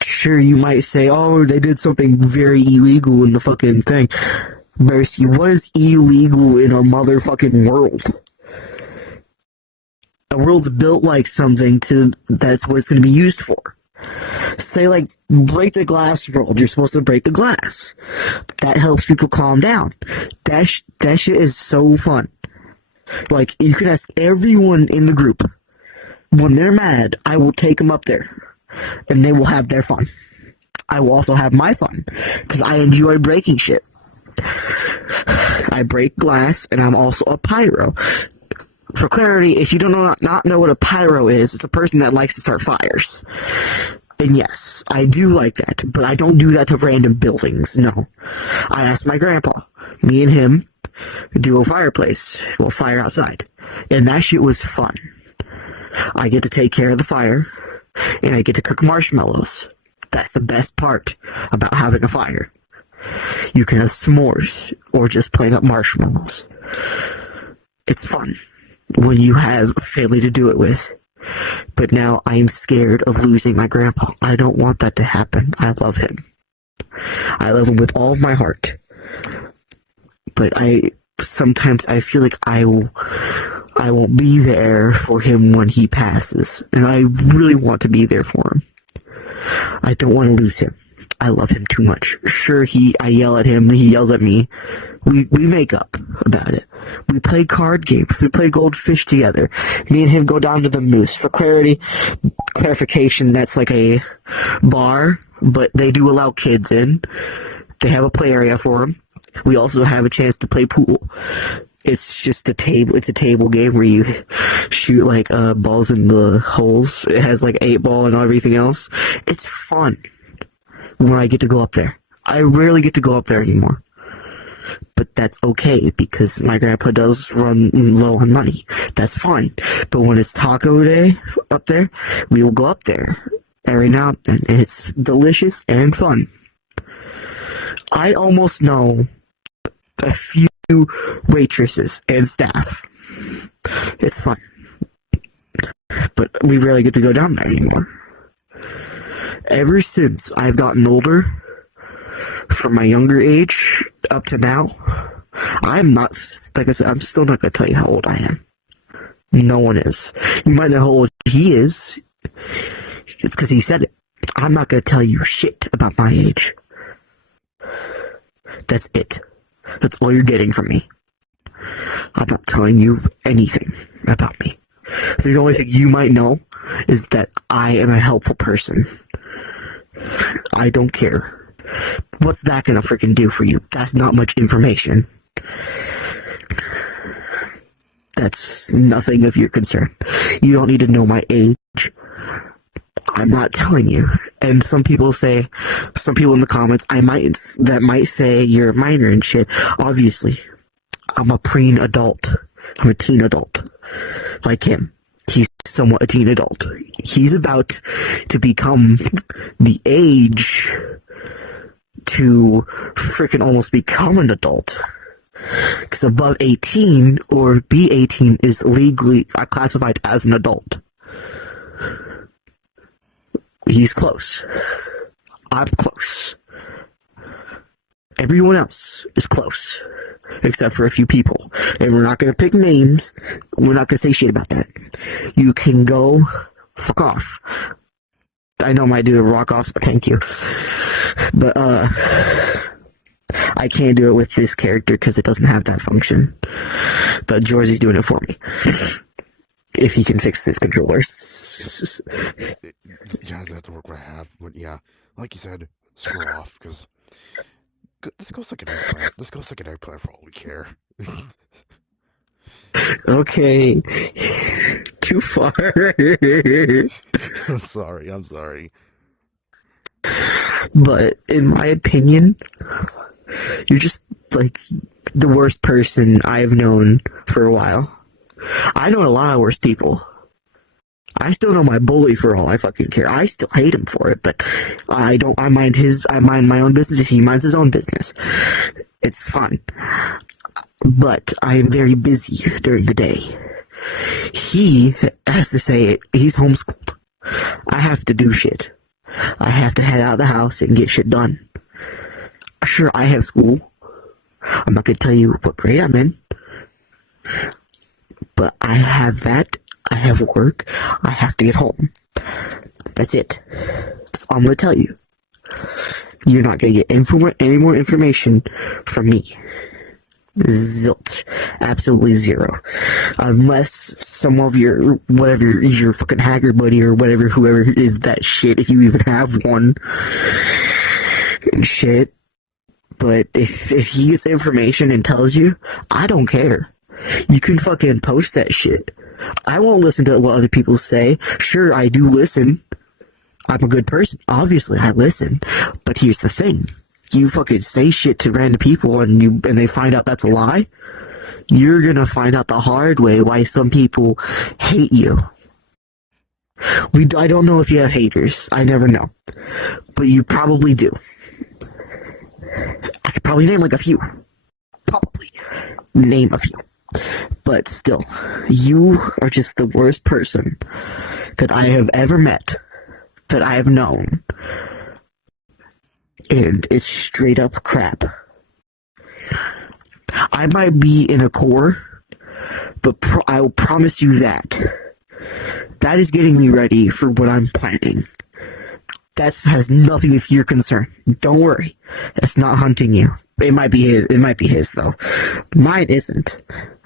Sure, you might say, oh, they did something very illegal in the fucking thing. Mercy, what is illegal in a motherfucking world? A world's built like something that's what it's going to be used for. Say, like, break the glass world. You're supposed to break the glass. That helps people calm down. That shit is so fun. Like, you can ask everyone in the group. When they're mad, I will take them up there. And they will have their fun. I will also have my fun. Because I enjoy breaking shit. I break glass, and I'm also a pyro. For clarity, if you not know what a pyro is, it's a person that likes to start fires. And yes, I do like that, but I don't do that to random buildings, no. I asked my grandpa, me and him, do a fireplace. We'll fire outside. And that shit was fun. I get to take care of the fire, and I get to cook marshmallows. That's the best part about having a fire. You can have s'mores or just plain up marshmallows. It's fun when you have family to do it with. But now I am scared of losing my grandpa. I don't want that to happen. I love him. I love him with all of my heart. But sometimes I feel like I won't be there for him when he passes. And I really want to be there for him. I don't want to lose him. I love him too much. Sure, I yell at him, he yells at me. We make up about it. We play card games. We play Goldfish together. Me and him go down to the Moose. For clarification, that's like a bar, but they do allow kids in. They have a play area for them. We also have a chance to play pool. It's just a table. It's a table game where you shoot like balls in the holes. It has like 8-ball and everything else. It's fun when I get to go up there. I rarely get to go up there anymore. But that's okay because my grandpa does run low on money. That's fine. But when it's taco day up there, we will go up there every now and then. And it's delicious and fun. I almost know a few waitresses and staff. It's fun. But we rarely get to go down there anymore. Ever since I've gotten older, from my younger age up to now, I'm not, like I said, I'm still not going to tell you how old I am. No one is. You might know how old he is. It's because he said it. I'm not going to tell you shit about my age. That's it. That's all you're getting from me. I'm not telling you anything about me. The only thing you might know is that I am a helpful person. I don't care. What's that gonna freaking do for you? That's not much information. That's nothing of your concern. You don't need to know my age. I'm not telling you. And some people in the comments, that might say you're a minor and shit. Obviously, I'm a preen adult. I'm a teen adult. Like him. He's somewhat a teen adult. He's about to become the age to freaking almost become an adult. Because above 18 or be 18 is legally classified as an adult. He's close. I'm close. Everyone else is close. Except for a few people. And we're not going to pick names. We're not going to say shit about that. You can go fuck off. I know I might do a rock off, so thank you. But, I can't do it with this character because it doesn't have that function. But Jorzy's doing it for me. If he can fix this controller. Yeah, I have to work what I have. But yeah, like you said, screw off, because let's go suck an eggplant. Let's go suck an eggplant for all we care. Okay. Too far. I'm sorry. But in my opinion, you're just like the worst person I've known for a while. I know a lot of worse people. I still know my bully for all I fucking care. I still hate him for it, but I mind my own business. He minds his own business. It's fun. But I am very busy during the day. He has to say it. He's homeschooled. I have to do shit. I have to head out of the house and get shit done. Sure, I have school. I'm not going to tell you what grade I'm in. But I have that. I have work. I have to get home. That's it. That's all I'm going to tell you. You're not going to get any more information from me. Zilch. Absolutely zero. Unless some of your fucking hacker buddy or whoever is that shit, if you even have one, and shit. But if he gets information and tells you, I don't care. You can fucking post that shit. I won't listen to what other people say. Sure, I do listen. I'm a good person. Obviously, I listen. But here's the thing. You fucking say shit to random people and they find out that's a lie. You're gonna find out the hard way why some people hate you. I don't know if you have haters. I never know. But you probably do. probably name like a few. Probably name a few. But still, you are just the worst person that I have ever met, that I have known. And it's straight up crap. I might be in a core, but I will promise you that. That is getting me ready for what I'm planning. That has nothing if you're concerned. Don't worry. It's not hunting you. It might be his. It might be his though. Mine isn't.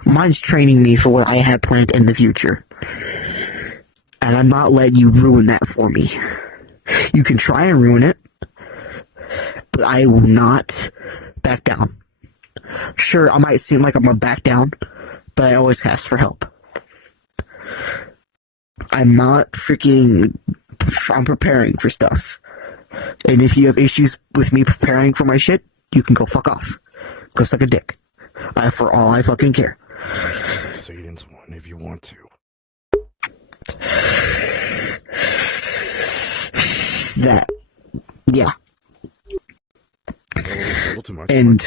Mine's training me for what I have planned in the future. And I'm not letting you ruin that for me. You can try and ruin it, but I will not back down. Sure, I might seem like I'm gonna back down, but I always ask for help. I'm not freaking... I'm preparing for stuff. And if you have issues with me preparing for my shit, you can go fuck off. Go suck a dick. For all I fucking care. Succeed into one if you want to. That. Yeah. A little too much. And...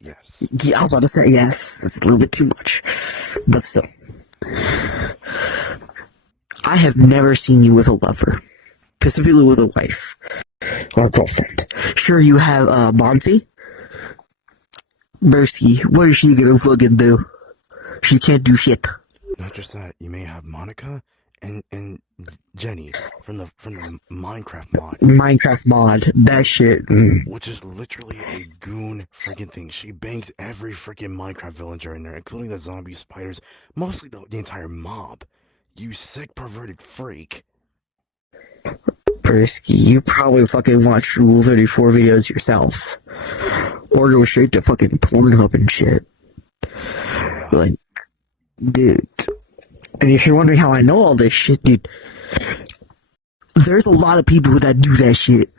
Yes. Yeah, I was about to say yes. That's a little bit too much. But still. I have never seen you with a lover. Specifically with a wife. Or a girlfriend. Sure, you have, Monty? Mercy, what is she gonna fucking do? She can't do shit. Not just that, you may have Monica and Jenny from the Minecraft mod. Minecraft mod, that shit. Which is literally a goon freaking thing. She bangs every freaking Minecraft villager in there, including the zombie spiders, mostly the entire mob. You sick perverted freak. Persky, you probably fucking watch Rule 34 videos yourself. Or go straight to fucking Pornhub and shit. Yeah. Like, dude. And if you're wondering how I know all this shit, dude, there's a lot of people that do that shit.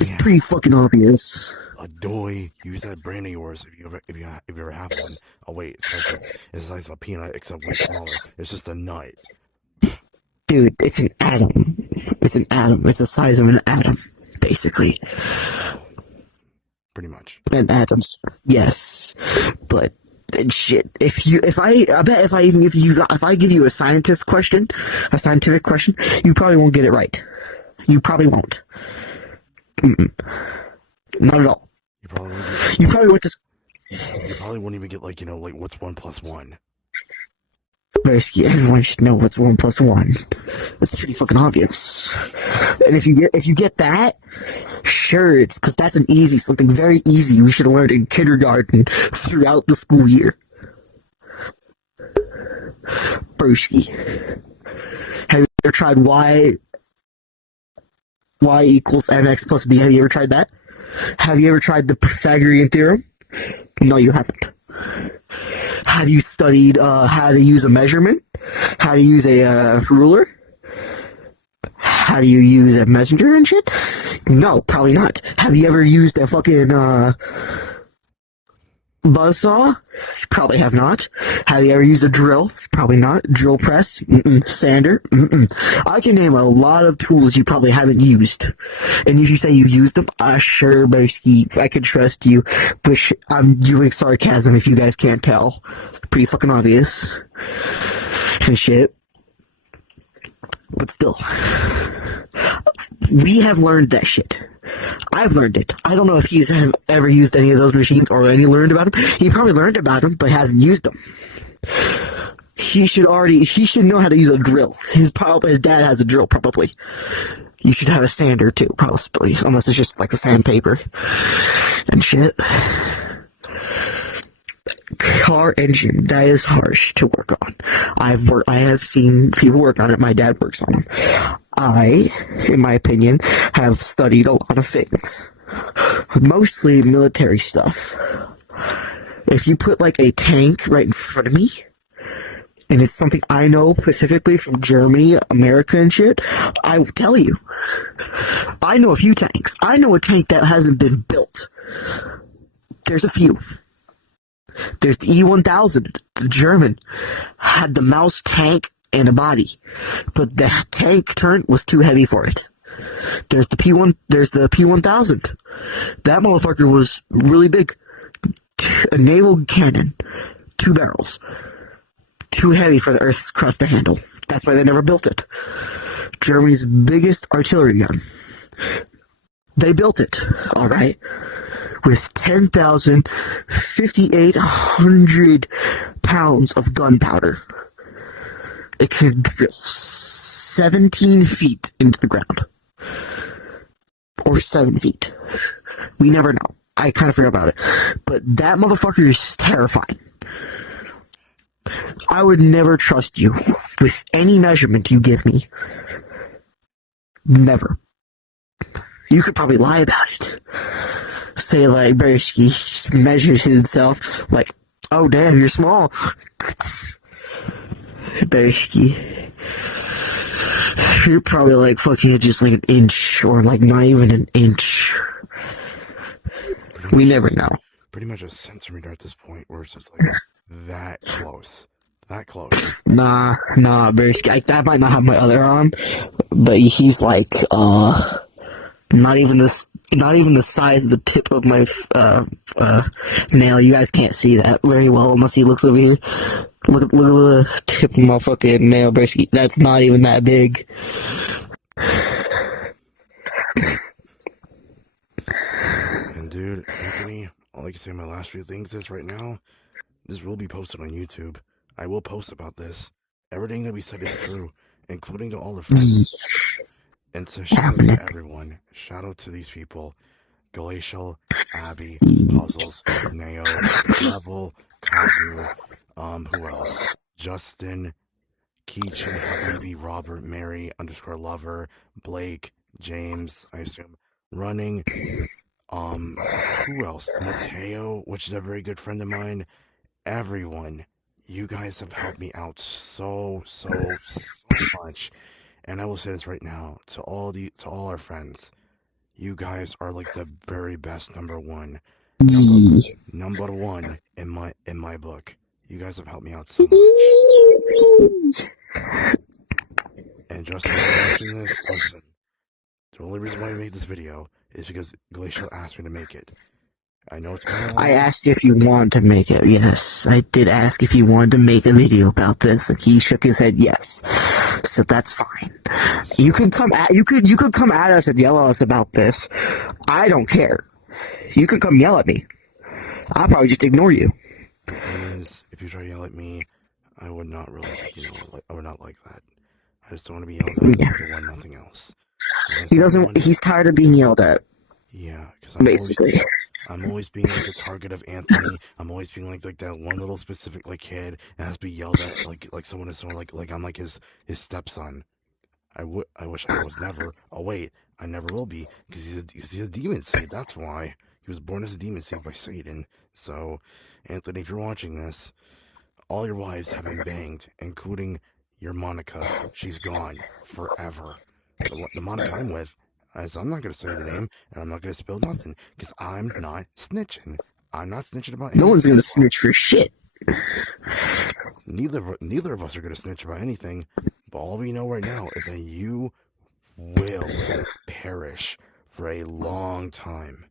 It's pretty fucking obvious. Adoy, use that brain of yours if you ever have one. Oh wait, it's the size of a peanut except way smaller. It's just a nut. Dude, it's an atom. It's an atom. It's the size of an atom, basically. Pretty much. And atoms, yes, but shit. If I give you a scientific question, you probably won't get it right. You probably won't. Not at all. You probably won't even get like what's 1 + 1. Basically, everyone should know what's 1 + 1. That's pretty fucking obvious. And if you get that, sure, it's because that's something very easy we should have learned in kindergarten throughout the school year. Broski. Have you ever tried y equals mx plus b? Have you ever tried that? Have you ever tried the Pythagorean theorem? No, you haven't. Have you studied how to use a measurement? How to use a ruler? How do you use a messenger and shit? No, probably not. Have you ever used a fucking buzzsaw? Probably have not. Have you ever used a drill? Probably not. Drill press? Sander? I can name a lot of tools you probably haven't used. And if you say you used them, sure, Broski, I can trust you. But I'm doing sarcasm if you guys can't tell. Pretty fucking obvious. And shit. But still. We have learned that shit. I've learned it. I don't know if he's ever used any of those machines or any learned about them. He probably learned about them, but hasn't used them. He should know how to use a drill. His dad has a drill, probably. You should have a sander, too, possibly. Unless it's just like a sandpaper. And shit. Car engine, that is harsh to work on. I have seen people work on it. My dad works on them. I, in my opinion, have studied a lot of things. Mostly military stuff. If you put like a tank right in front of me, and it's something I know specifically from Germany, America and shit, I will tell you. I know a few tanks. I know a tank that hasn't been built. There's a few. There's the E-1000, the German, had the mouse tank and a body, but the tank turret was too heavy for it. There's the P1000. That motherfucker was really big. a naval cannon, 2 barrels. Too heavy for the Earth's crust to handle. That's why they never built it. Germany's biggest artillery gun. They built it, alright? With 10,000, 5,800 pounds of gunpowder. It can drill 17 feet into the ground. Or 7 feet. We never know. I kind of forgot about it. But that motherfucker is terrifying. I would never trust you with any measurement you give me. Never. You could probably lie about it. Say, like, Bersky measures himself, like, oh, damn, you're small. Bersky. You're probably, like, fucking just, like, an inch, or, like, not even an inch. We never know. Pretty much a centimeter at this point, where it's just, like, that close. That close. Nah, Bersky. I might not have my other arm, but he's, like, not even the size of the tip of my nail. You guys can't see that very well unless he looks over here. Look at the tip of my fucking nail, Bersky. That's not even that big. And dude, Anthony, all I can say my last few things is right now, this will be posted on YouTube. I will post about this. Everything that we said is true, including to all the friends. And so shout out to everyone. Shout out to these people. Glacial, Abby, Puzzles, Neo, Level, Kazu, who else? Justin, Keechin, Habibi, Robert, Mary, _lover, Blake, James, I assume, Running, who else? Mateo, which is a very good friend of mine. Everyone, you guys have helped me out so much. And I will say this right now to all our friends, you guys are like the very best number one in my book. You guys have helped me out so much. And just watching this, listen, the only reason why I made this video is because Glacial asked me to make it. I know it's kind of I asked if you wanted to make it. Yes, I did ask if you wanted to make a video about this, and he shook his head yes. So that's fine. So, you could come at us and yell at us about this. I don't care. You could come yell at me. I'll probably just ignore you. The thing is, if you try to yell at me, I would not really, I would not like that. I just don't want to be yelled at for one, nothing else. He doesn't. He's tired of being yelled at. Yeah, because I'm always being like the target of Anthony. I'm always being like that one little specific like kid and has to be yelled at like someone is someone like I'm like his stepson. I wish I was never. Oh wait, I never will be because he's a demon saved. That's why he was born as a demon saved by Satan. So, Anthony, if you're watching this, all your wives have been banged, including your Monica. She's gone forever. The Monica I'm with. As I'm not going to say the name, and I'm not going to spill nothing, because I'm not snitching. I'm not snitching about anything. No one's going to snitch for shit. Neither of us are going to snitch about anything, but all we know right now is that you will perish for a long time.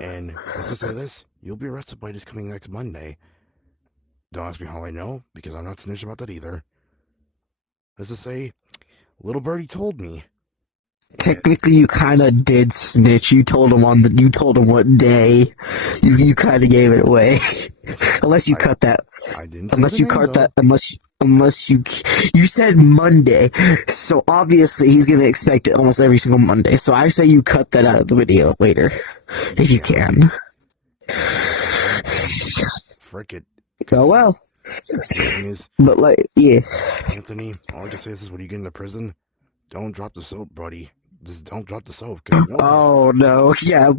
And let's just say this, you'll be arrested by this coming next Monday. Don't ask me how I know, because I'm not snitching about that either. Let's just say, little birdie told me. Technically, you kind of did snitch. You told him what day. You kind of gave it away. Unless you cut that. I didn't. Unless you cut that. Unless you said Monday. So obviously he's gonna expect it almost every single Monday. So I say you cut that out of the video later, if you can. Frick it. Oh well. Is, but like, yeah. Anthony, all I can say is this: when you get into prison, don't drop the soap, buddy. Just don't drop the soap. Oh no, yeah,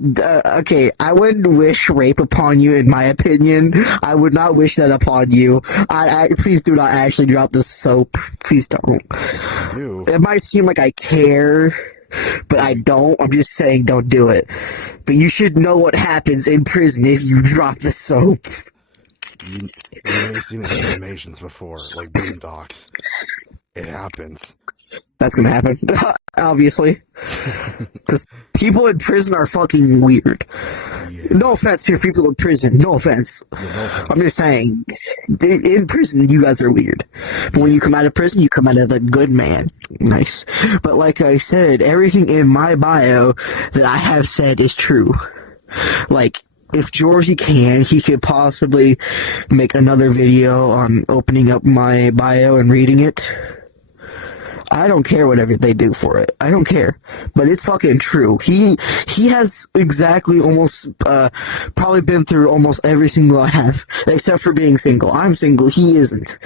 okay. I wouldn't wish rape upon you. In my opinion, I would not wish that upon you. I please do not actually drop the soap. Please don't. I do. It might seem like I care, but I don't. I'm just saying, don't do it. But you should know what happens in prison if you drop the soap. You may have seen it in animations before, like Boondocks. It happens. That's gonna happen, obviously. Because people in prison are fucking weird. Yeah. No offense to people in prison. No offense. Yeah, no offense. I'm just saying, in prison, you guys are weird. But when you come out of prison, you come out of a good man. Nice. But like I said, everything in my bio that I have said is true. Like, if Georgie can, he could possibly make another video on opening up my bio and reading it. I don't care whatever they do for it. I don't care. But it's fucking true. He has exactly almost probably been through almost every single I have, except for being single. I'm single. He isn't.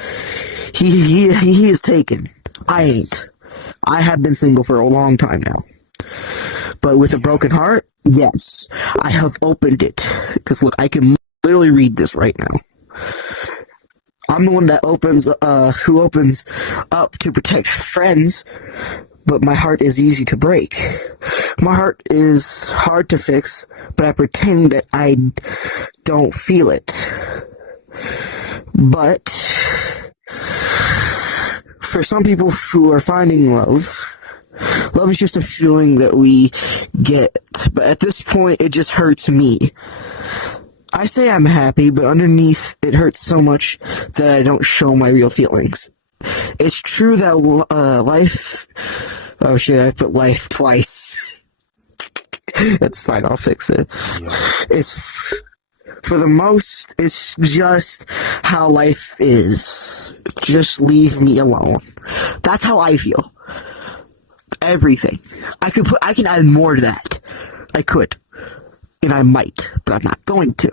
He is taken. I ain't. I have been single for a long time now. But with a broken heart, yes, I have opened it. Because look, I can literally read this right now. I'm the one that who opens up to protect friends, but my heart is easy to break. My heart is hard to fix, but I pretend that I don't feel it. But for some people who are finding love is just a feeling that we get. But at this point, it just hurts me. I say I'm happy, but underneath it hurts so much that I don't show my real feelings. It's true that life... Oh shit, I put life twice. That's fine, I'll fix it. Yeah. It's... For the most, it's just how life is. Just leave me alone. That's how I feel. Everything. I can add more to that. I could. And I might, but I'm not going to.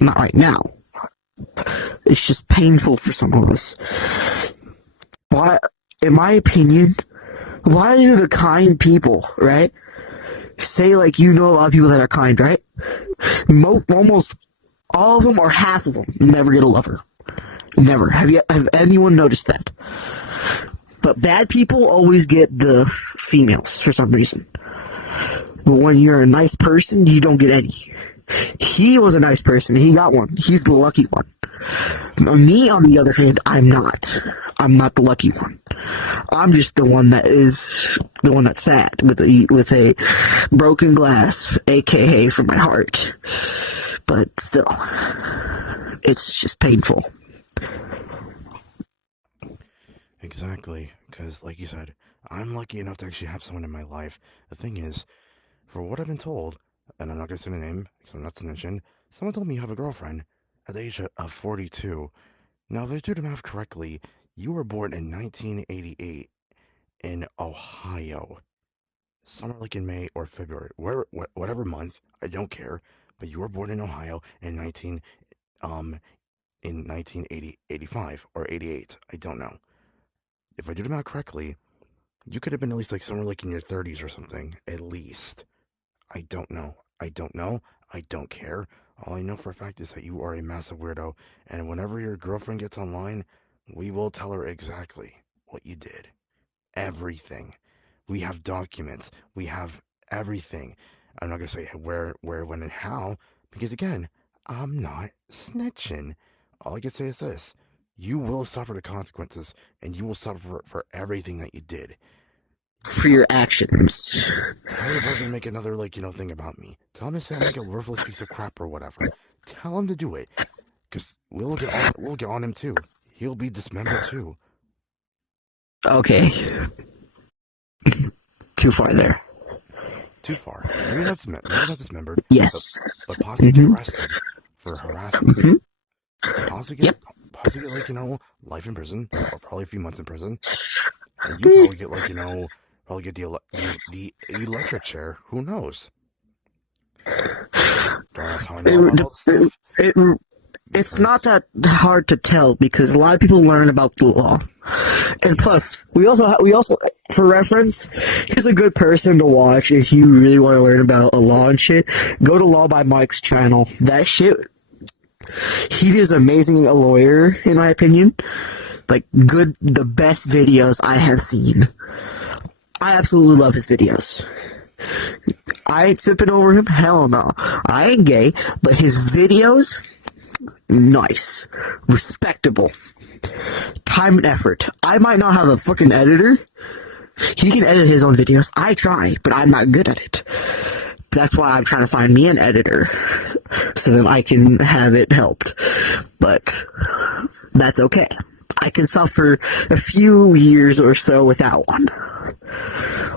Not right now. It's just painful for some of us. Why, in my opinion, why do the kind people, right? Say, like, you know a lot of people that are kind, right? Almost all of them or half of them never get a lover. Never. Have anyone noticed that? But bad people always get the females for some reason. But when you're a nice person, you don't get any. He was a nice person. He got one. He's the lucky one. Me, on the other hand, I'm not. I'm not the lucky one. I'm just the one that's sad with a broken glass, aka from my heart. But still, it's just painful. Exactly, because like you said, I'm lucky enough to actually have someone in my life. The thing is, for what I've been told, and I'm not going to say the name because I'm not snitching, someone told me you have a girlfriend at the age of 42. Now, if I do the math correctly, you were born in 1988 in Ohio. Somewhere like in May or February, whatever month, I don't care, but you were born in Ohio in 1985 or 88, I don't know. If I do the math correctly, you could have been at least like somewhere like in your 30s or something, at least. I don't know. I don't care. All I know for a fact is that you are a massive weirdo, and whenever your girlfriend gets online, we will tell her exactly what you did. Everything. We have documents. We have everything. I'm not going to say where, when, and how, because again, I'm not snitching. All I can say is this. You will suffer the consequences, and you will suffer for everything that you did. For your actions. Tell your brother to make another, thing about me. Tell him to say I'm like a worthless piece of crap or whatever. Tell him to do it. Because we'll get on him too. He'll be dismembered too. Okay. Too far there. Too far. Maybe not dismembered. Yes. But possibly get arrested for harassment. Possibly get, life in prison, or probably a few months in prison. And you probably get, probably get the electric chair. Who knows? That's how I know about all this stuff. It's not that hard to tell because a lot of people learn about the law. And plus, we also, for reference, he's a good person to watch if you really want to learn about a law and shit. Go to Law by Mike's channel. That shit, he is amazing a lawyer, in my opinion. Like, the best videos I have seen. I absolutely love his videos. I ain't sipping over him, hell no. I ain't gay, but his videos, nice. Respectable. Time and effort. I might not have a fucking editor. He can edit his own videos. I try, but I'm not good at it. That's why I'm trying to find me an editor so that I can have it helped. But that's okay. I can suffer a few years or so without one.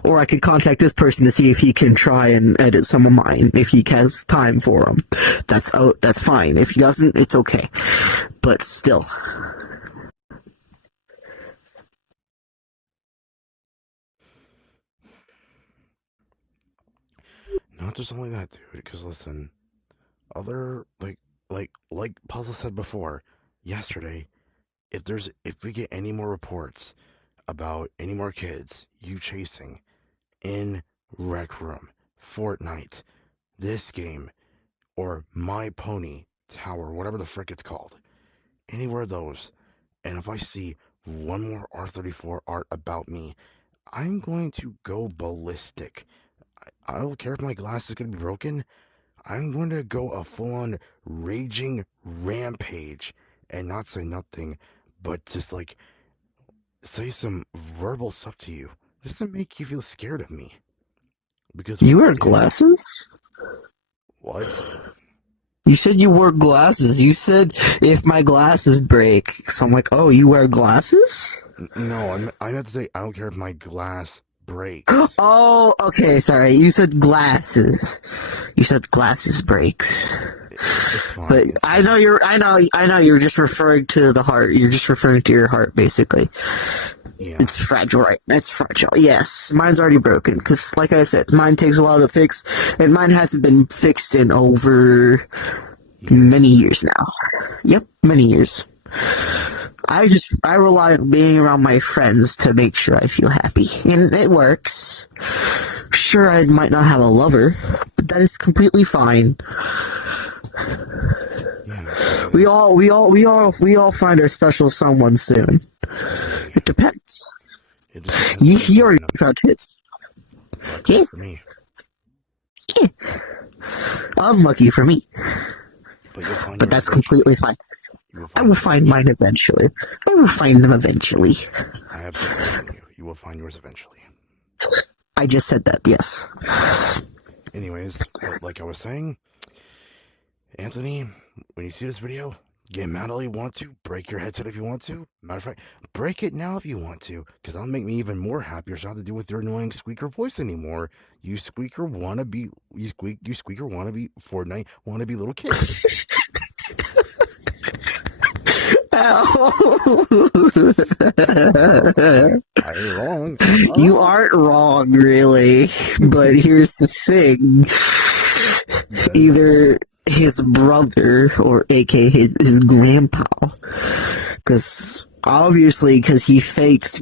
Or I could contact this person to see if he can try and edit some of mine, if he has time for them. That's fine. If he doesn't, it's okay. But still. Not just only that, dude. Because listen, other like Puzzle said before, yesterday, if we get any more reports about any more kids you chasing in Rec Room, Fortnite, this game, or My Pony Tower, whatever the frick it's called, anywhere of those, and if I see one more R34 art about me, I'm going to go ballistic. I don't care if my glass is going to be broken. I'm going to go a full-on raging rampage and not say nothing, but just like say some verbal stuff to you, just to make you feel scared of me. Because you wear glasses? What? You said you wore glasses. You said if my glasses break. So I'm like, oh, you wear glasses? No, I meant to say I don't care if my glass breaks. Oh, okay, sorry. You said glasses. You said glasses breaks. It's fine. But I know you're just referring to the heart. You're just referring to your heart, basically. Yeah. It's fragile, right? It's fragile. Yes, mine's already broken. Because, like I said, mine takes a while to fix, and mine hasn't been fixed in over many years now. Yep, many years. I rely on being around my friends to make sure I feel happy, and it works. Sure, I might not have a lover, but that is completely fine. Yeah, We all find our special someone soon. It depends. it just depends He on already found his. Yeah. for me. Yeah. Unlucky for me, But you'll find but yours that's eventually. completely fine. You will I will find mine eventually. I will find them eventually. I absolutely believe in you. You will find yours eventually. I just said that, yes. Anyways, like I was saying, Anthony, when you see this video, get mad all you want to, break your headset if you want to. Matter of fact, break it now if you want to, because that'll make me even more happier. So I don't have to deal with your annoying squeaker voice anymore. You squeaker wannabe Fortnite wannabe little kid. I ain't wrong. You aren't wrong, really. But here's the thing. Either his brother or aka his grandpa, because obviously he faked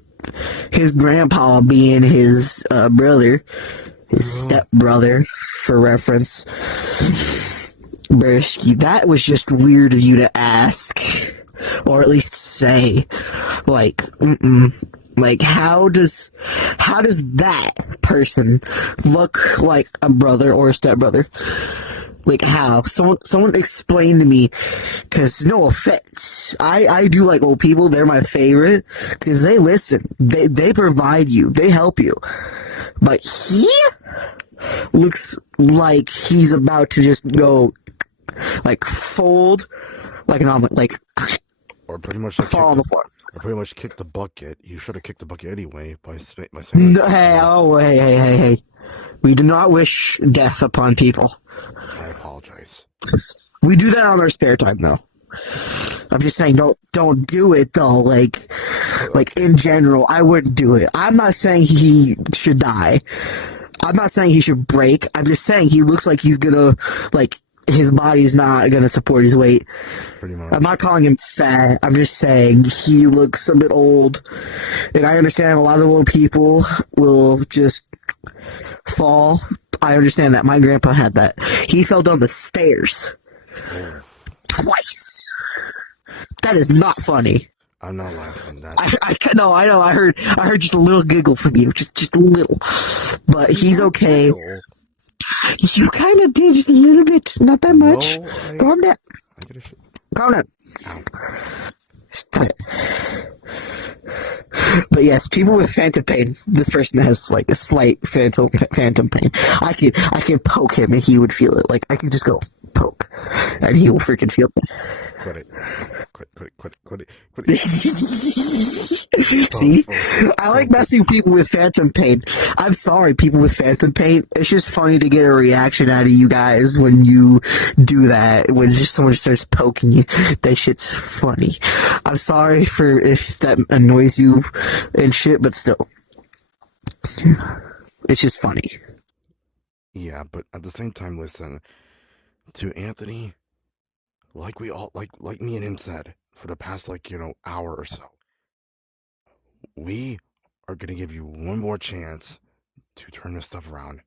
his grandpa being his brother, his stepbrother, for reference. Bersky, that was just weird of you to ask, or at least say, like, like how does that person look like a brother or a stepbrother? Like how? Someone explain to me, because no offense, I do like old people. They're my favorite because they listen, they provide you, they help you. But he looks like he's about to just go, like, fold like an omelet, like, or pretty much fall on the floor. Or pretty much kick the bucket. You should have kicked the bucket anyway by saying. No, hey. We do not wish death upon people. I apologize. We do that on our spare time, though. I'm just saying, don't do it, though. Like in general, I wouldn't do it. I'm not saying he should die. I'm not saying he should break. I'm just saying he looks like he's gonna, like, his body's not gonna support his weight. Pretty much. I'm not calling him fat. I'm just saying he looks a bit old. And I understand a lot of old people will just fall. I understand that. My grandpa had that. He fell down the stairs. Twice. That is not funny. I'm not laughing. That I know. I heard just a little giggle from you, just a little. But he's okay. You kind of did, just a little bit, not that much. No, Calm down. I get a shit. Calm down. Ow. Stop it. But yes, people with phantom pain. This person has like a slight phantom pain. I could poke him and he would feel it. Like I could just go poke, and he will freaking feel it. Quit it. Quit it. See, I like messing with people with phantom pain. I'm sorry, people with phantom pain. It's just funny to get a reaction out of you guys when you do that. When just someone starts poking you, that shit's funny. I'm sorry for if that annoys you and shit, but still, it's just funny. Yeah, but at the same time, listen, to Anthony, like we all like me and him said for the past hour or so, we are gonna give you one more chance to turn this stuff around.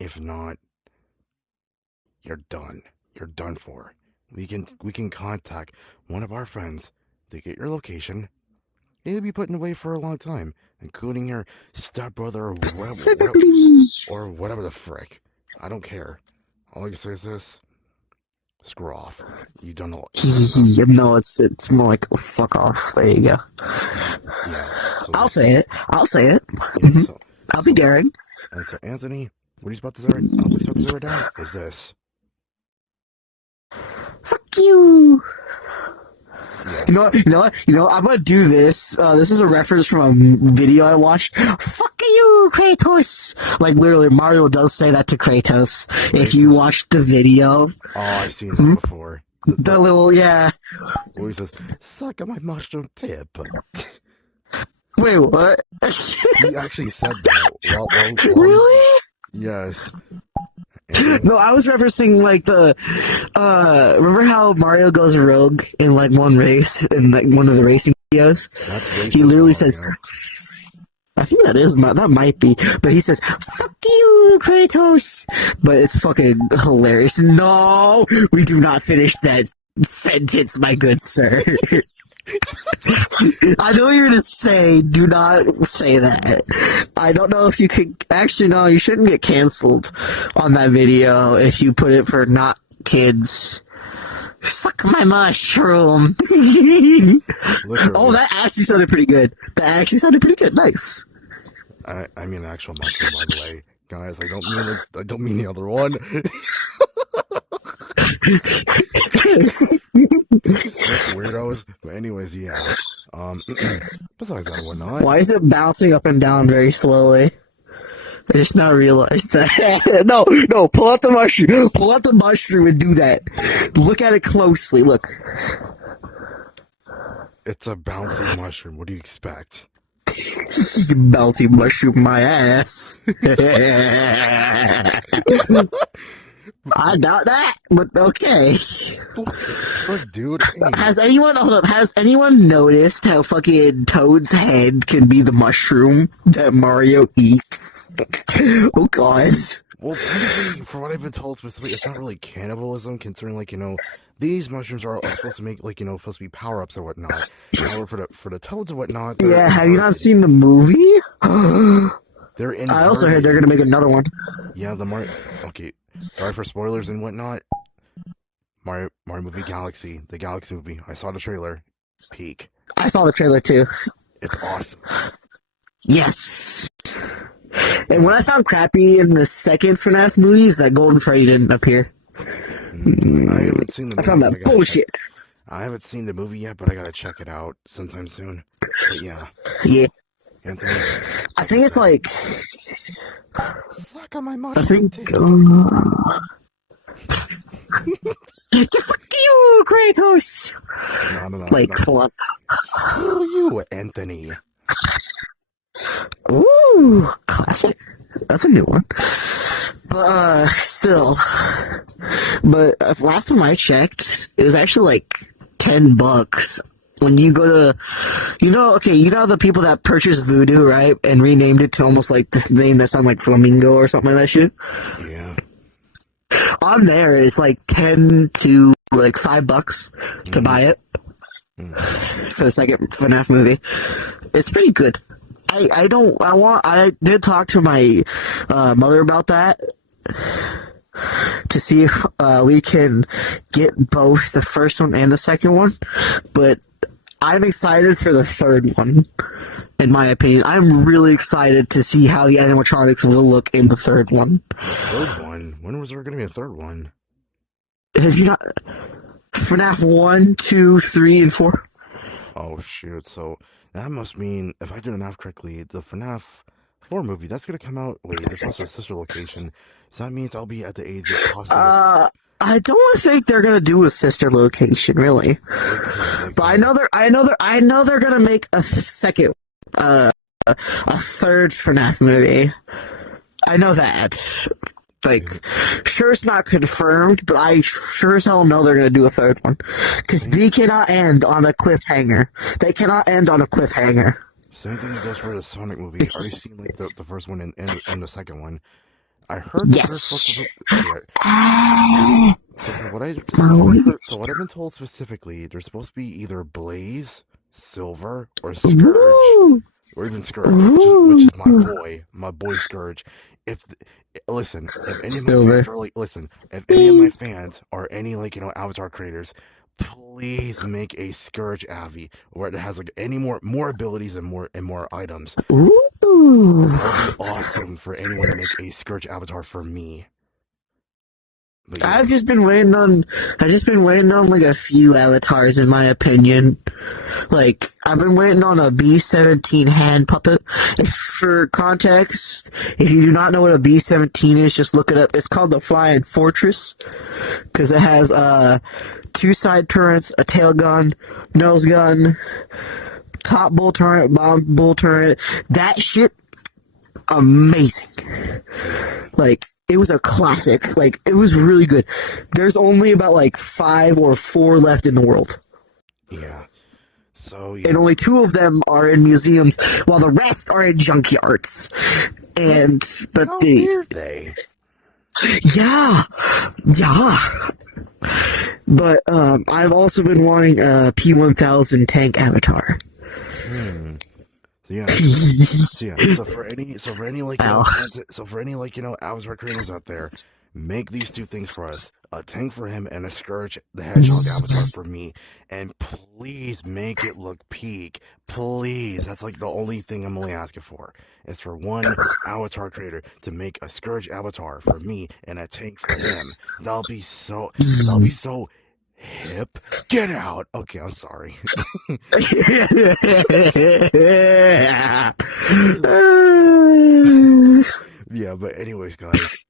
If not, you're done. You're done for. We can contact one of our friends to get your location. You'll be put away for a long time, including your stepbrother Specifically, or whatever the frick. I don't care. All I can say is this: screw off. You don't know. no, it's more like fuck off. There you go. Yeah. So I'll say it. Yeah, Mm-hmm. so, I'll be daring. and so Anthony, what he's about to say right now is this. Fuck you. Yes. You know what? I'm gonna do this. This is a reference from a video I watched. Fuck you, Kratos! Like, literally, Mario does say that to Kratos. If you watch the video. Oh, I've seen that before. The little, yeah. Where he says, suck on my mushroom tip. Wait, what? He actually said that. Really? Yes. No, I was referencing, like, remember how Mario goes rogue in, like, one race, in, like, one of the racing videos? That's racist. He literally Mario. says, I think that might be, but he says, fuck you, Kratos! But it's fucking hilarious. No! We do not finish that sentence, my good sir. I know you're gonna say, do not say that. I don't know if you could, actually no, you shouldn't get canceled on that video if you put it for not kids. Suck my mushroom. Oh, that actually sounded pretty good. Nice. I mean actual mushroom, by the way, guys. I don't mean the other one. Weirdos. But anyways, yeah. Besides that and whatnot. Why is it bouncing up and down very slowly? I just now realized that. No, pull out the mushroom. Pull out the mushroom and do that. Look at it closely. Look. It's a bouncy mushroom. What do you expect? Bouncy mushroom my ass. I doubt that, but okay. Look, dude. Has anyone noticed how fucking Toad's head can be the mushroom that Mario eats? Oh god. Well, technically, from what I've been told, specifically, it's not really cannibalism, considering, these mushrooms are supposed to make, supposed to be power-ups or whatnot. However, for the toads and whatnot... Yeah, have you not seen the movie? They're in. I also heard they're gonna make another one. Yeah, the Mario... Okay, sorry for spoilers and whatnot. Mario movie Galaxy. The Galaxy movie. I saw the trailer. Peak. I saw the trailer too. It's awesome. Yes! And what I found crappy in the second FNAF movie is that Golden Freddy didn't appear. I haven't seen the movie. I found that bullshit. I haven't seen the movie yet, but I gotta check it out sometime soon. But yeah. Yeah. Anthony, I think it's like... Suck on my I mushroom think... tip. Fuck you, Kratos! No. Like, hold on. Screw you, Anthony. Ooh, classic. That's a new one. But, still. But last time I checked, it was actually like $10. When you go to, you know the people that purchased Voodoo, right? And renamed it to almost like the name that sounded like Flamingo or something like that shit? Yeah. On there, it's like 10 to like $5 to buy it for the second FNAF movie. It's pretty good. I did talk to my mother about that to see if we can get both the first one and the second one, but I'm excited for the third one. In my opinion, I'm really excited to see how the animatronics will look in the third one. Third one? When was there going to be a third one? Have you not FNAF 1, 2, 3, and 4? Oh shoot! So that must mean, if I did the math correctly, the FNAF 4 movie that's going to come out. Wait, there's also a sister location. So that means I'll be at the age of possibly. I don't think they're gonna do a sister location, really. But I know they're gonna make a second, a third FNAF movie. I know that. Like, sure, it's not confirmed, but I sure as hell know they're gonna do a third one. Because they cannot end on a cliffhanger. They cannot end on a cliffhanger. Same thing goes for the Sonic movie. I've already seen like the first one and the second one. I heard that they're supposed to. So what I've been told specifically, they're supposed to be either Blaze, Silver, or Scourge, or even Scourge, which is my boy Scourge. If any of my fans are if any of my fans are any Avatar creators, please make a Scourge Avi where it has like any more abilities and more items. Ooh. That'd be awesome for anyone to make a Scourge avatar for me. But, yeah. I've just been waiting on like a few avatars, in my opinion. Like, I've been waiting on a B-17 hand puppet. For context, if you do not know what a B-17 is, just look it up. It's called the Flying Fortress, because it has 2 side turrets, a tail gun, nose gun, top bull turret, bottom bull turret. That shit, amazing. Like, it was a classic. Like, it was really good. There's only about like 5 or 4 left in the world. Yeah. So yeah. And only 2 of them are in museums, while the rest are in junkyards. And How dare they? Yeah. But I've also been wanting a P1000 tank avatar. So for any Avatar creators out there, make these 2 things for us: a tank for him and a Scourge the Hedgehog avatar for me. And please make it look peak. Please, that's like the only thing I'm only asking for. Is for one Avatar creator to make a Scourge avatar for me and a tank for him. That'll be so hip. Get out. Okay, I'm sorry. Yeah, but anyways, guys,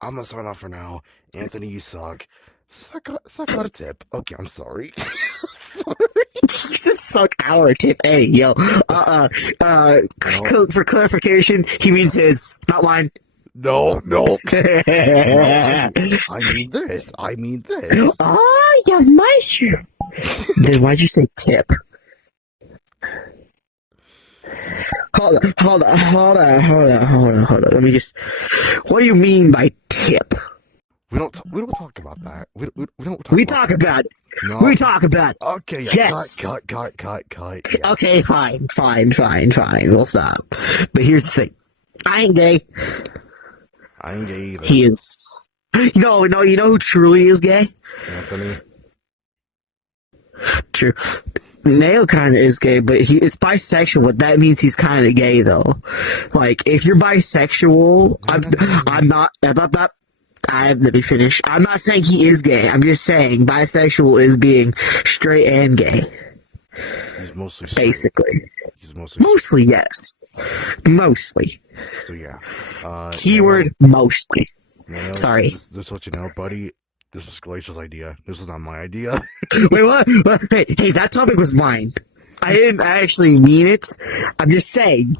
I'm gonna sign off for now. Anthony, you suck. Suck out a tip. Okay, I'm sorry. Sorry. You said suck our tip. Hey, yo. For clarification, he means his, not mine. No. No, I mean this. Oh, you're mushroom. Then why'd you say tip? Hold on. Let me just. What do you mean by tip? We don't talk about that. We don't talk. We talk about it. No. We talk about it. Okay. Yeah, Yes. Cut. Yeah. Okay, fine. We'll stop. But here's the thing. I ain't gay. I ain't gay either. He is. No. You know who truly is gay? Anthony. True. Neo kind of is gay, but it's bisexual. But that means he's kind of gay, though. Like, if you're bisexual, I'm not. Let me finish. I'm not saying he is gay. I'm just saying bisexual is being straight and gay. He's mostly straight. Basically. He's mostly yes. Mostly. So yeah. Keyword mostly. Sorry. Just to let you know, buddy, this was Glacial's idea. This was not my idea. Wait, what? Hey, that topic was mine. I didn't actually mean it. I'm just saying,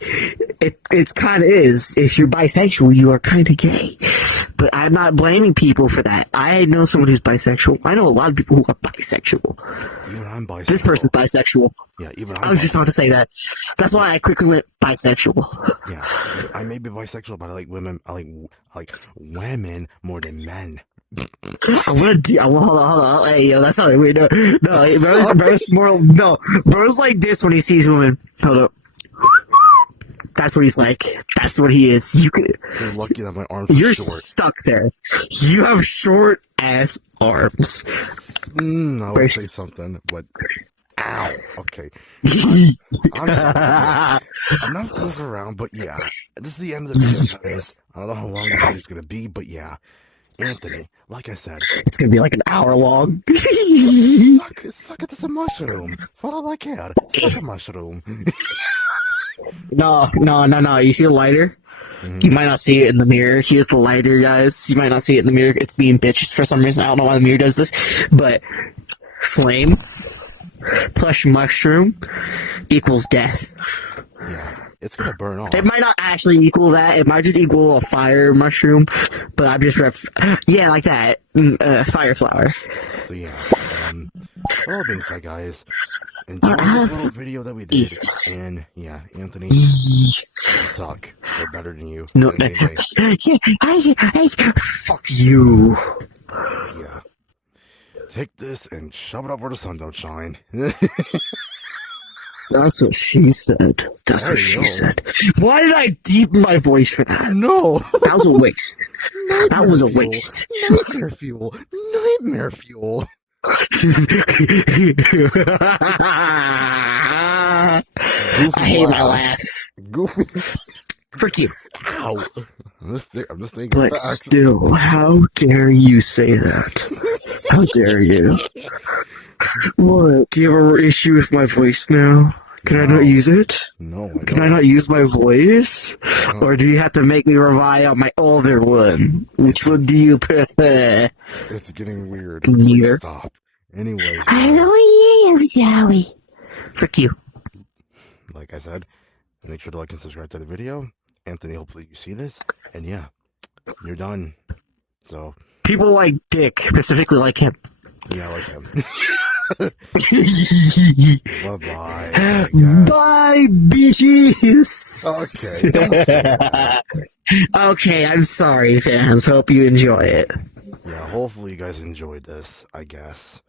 it's kind of is. If you're bisexual, you are kind of gay. But I'm not blaming people for that. I know someone who's bisexual. I know a lot of people who are bisexual. Even I'm bisexual. This person's bisexual. Yeah, I was just about to say that. That's why I quickly went bisexual. Yeah, I may be bisexual, but I like women. I like women more than men. Hold on. Hey, yo, that's not weird. No, bro's more. No, bro's like this when he sees women. Hold up. That's what he's like. That's what he is. You're lucky that my arms are You're short. Stuck there. You have short ass arms. I would say something, but Ow. Okay. I'm sorry. Yeah. Enough move around, but yeah. This is the end of the video, guys. I don't know how long this video is gonna be, but yeah. Anthony, like I said, It's gonna be like an hour long. suck it as a mushroom. For all I care. Suck a mushroom. No. You see the lighter? You might not see it in the mirror. Here's the lighter, guys. You might not see it in the mirror. It's being bitched for some reason. I don't know why the mirror does this. But flame plus mushroom equals death. Yeah, it's gonna burn off. It might not actually equal that. It might just equal a fire mushroom. But I'm just yeah, like that. Fire flower. So yeah, all being said, guys, enjoy this little video that we did, and yeah, Anthony, you suck. We're better than you. No, Anyway, fuck you. yeah, take this and shove it up where the sun don't shine. That's what she said. That's what she said. Why did I deepen my voice for that? No, That was a waste. That was a waste. Nightmare fuel. Nightmare fuel. I hate my laugh. Goofy. Frick you. Ow. I'm just thinking. But back. still, how dare you say that? How dare you? What? Do you have an issue with my voice now? Can I not use it? No, Can I not use my voice? Or do you have to make me rely on my older one? Which one do you prefer? It's getting weird. Neither. Stop. Anyways, I sorry. Frick you. like I said, make sure to like and subscribe to the video. Anthony, hopefully you see this. And yeah, you're done. So, People like Dick, specifically like him. yeah, I like him. Bye-bye. Bye, bitches. Okay, don't say that. Okay, I'm sorry, fans. Hope you enjoy it. Yeah, hopefully you guys enjoyed this, I guess.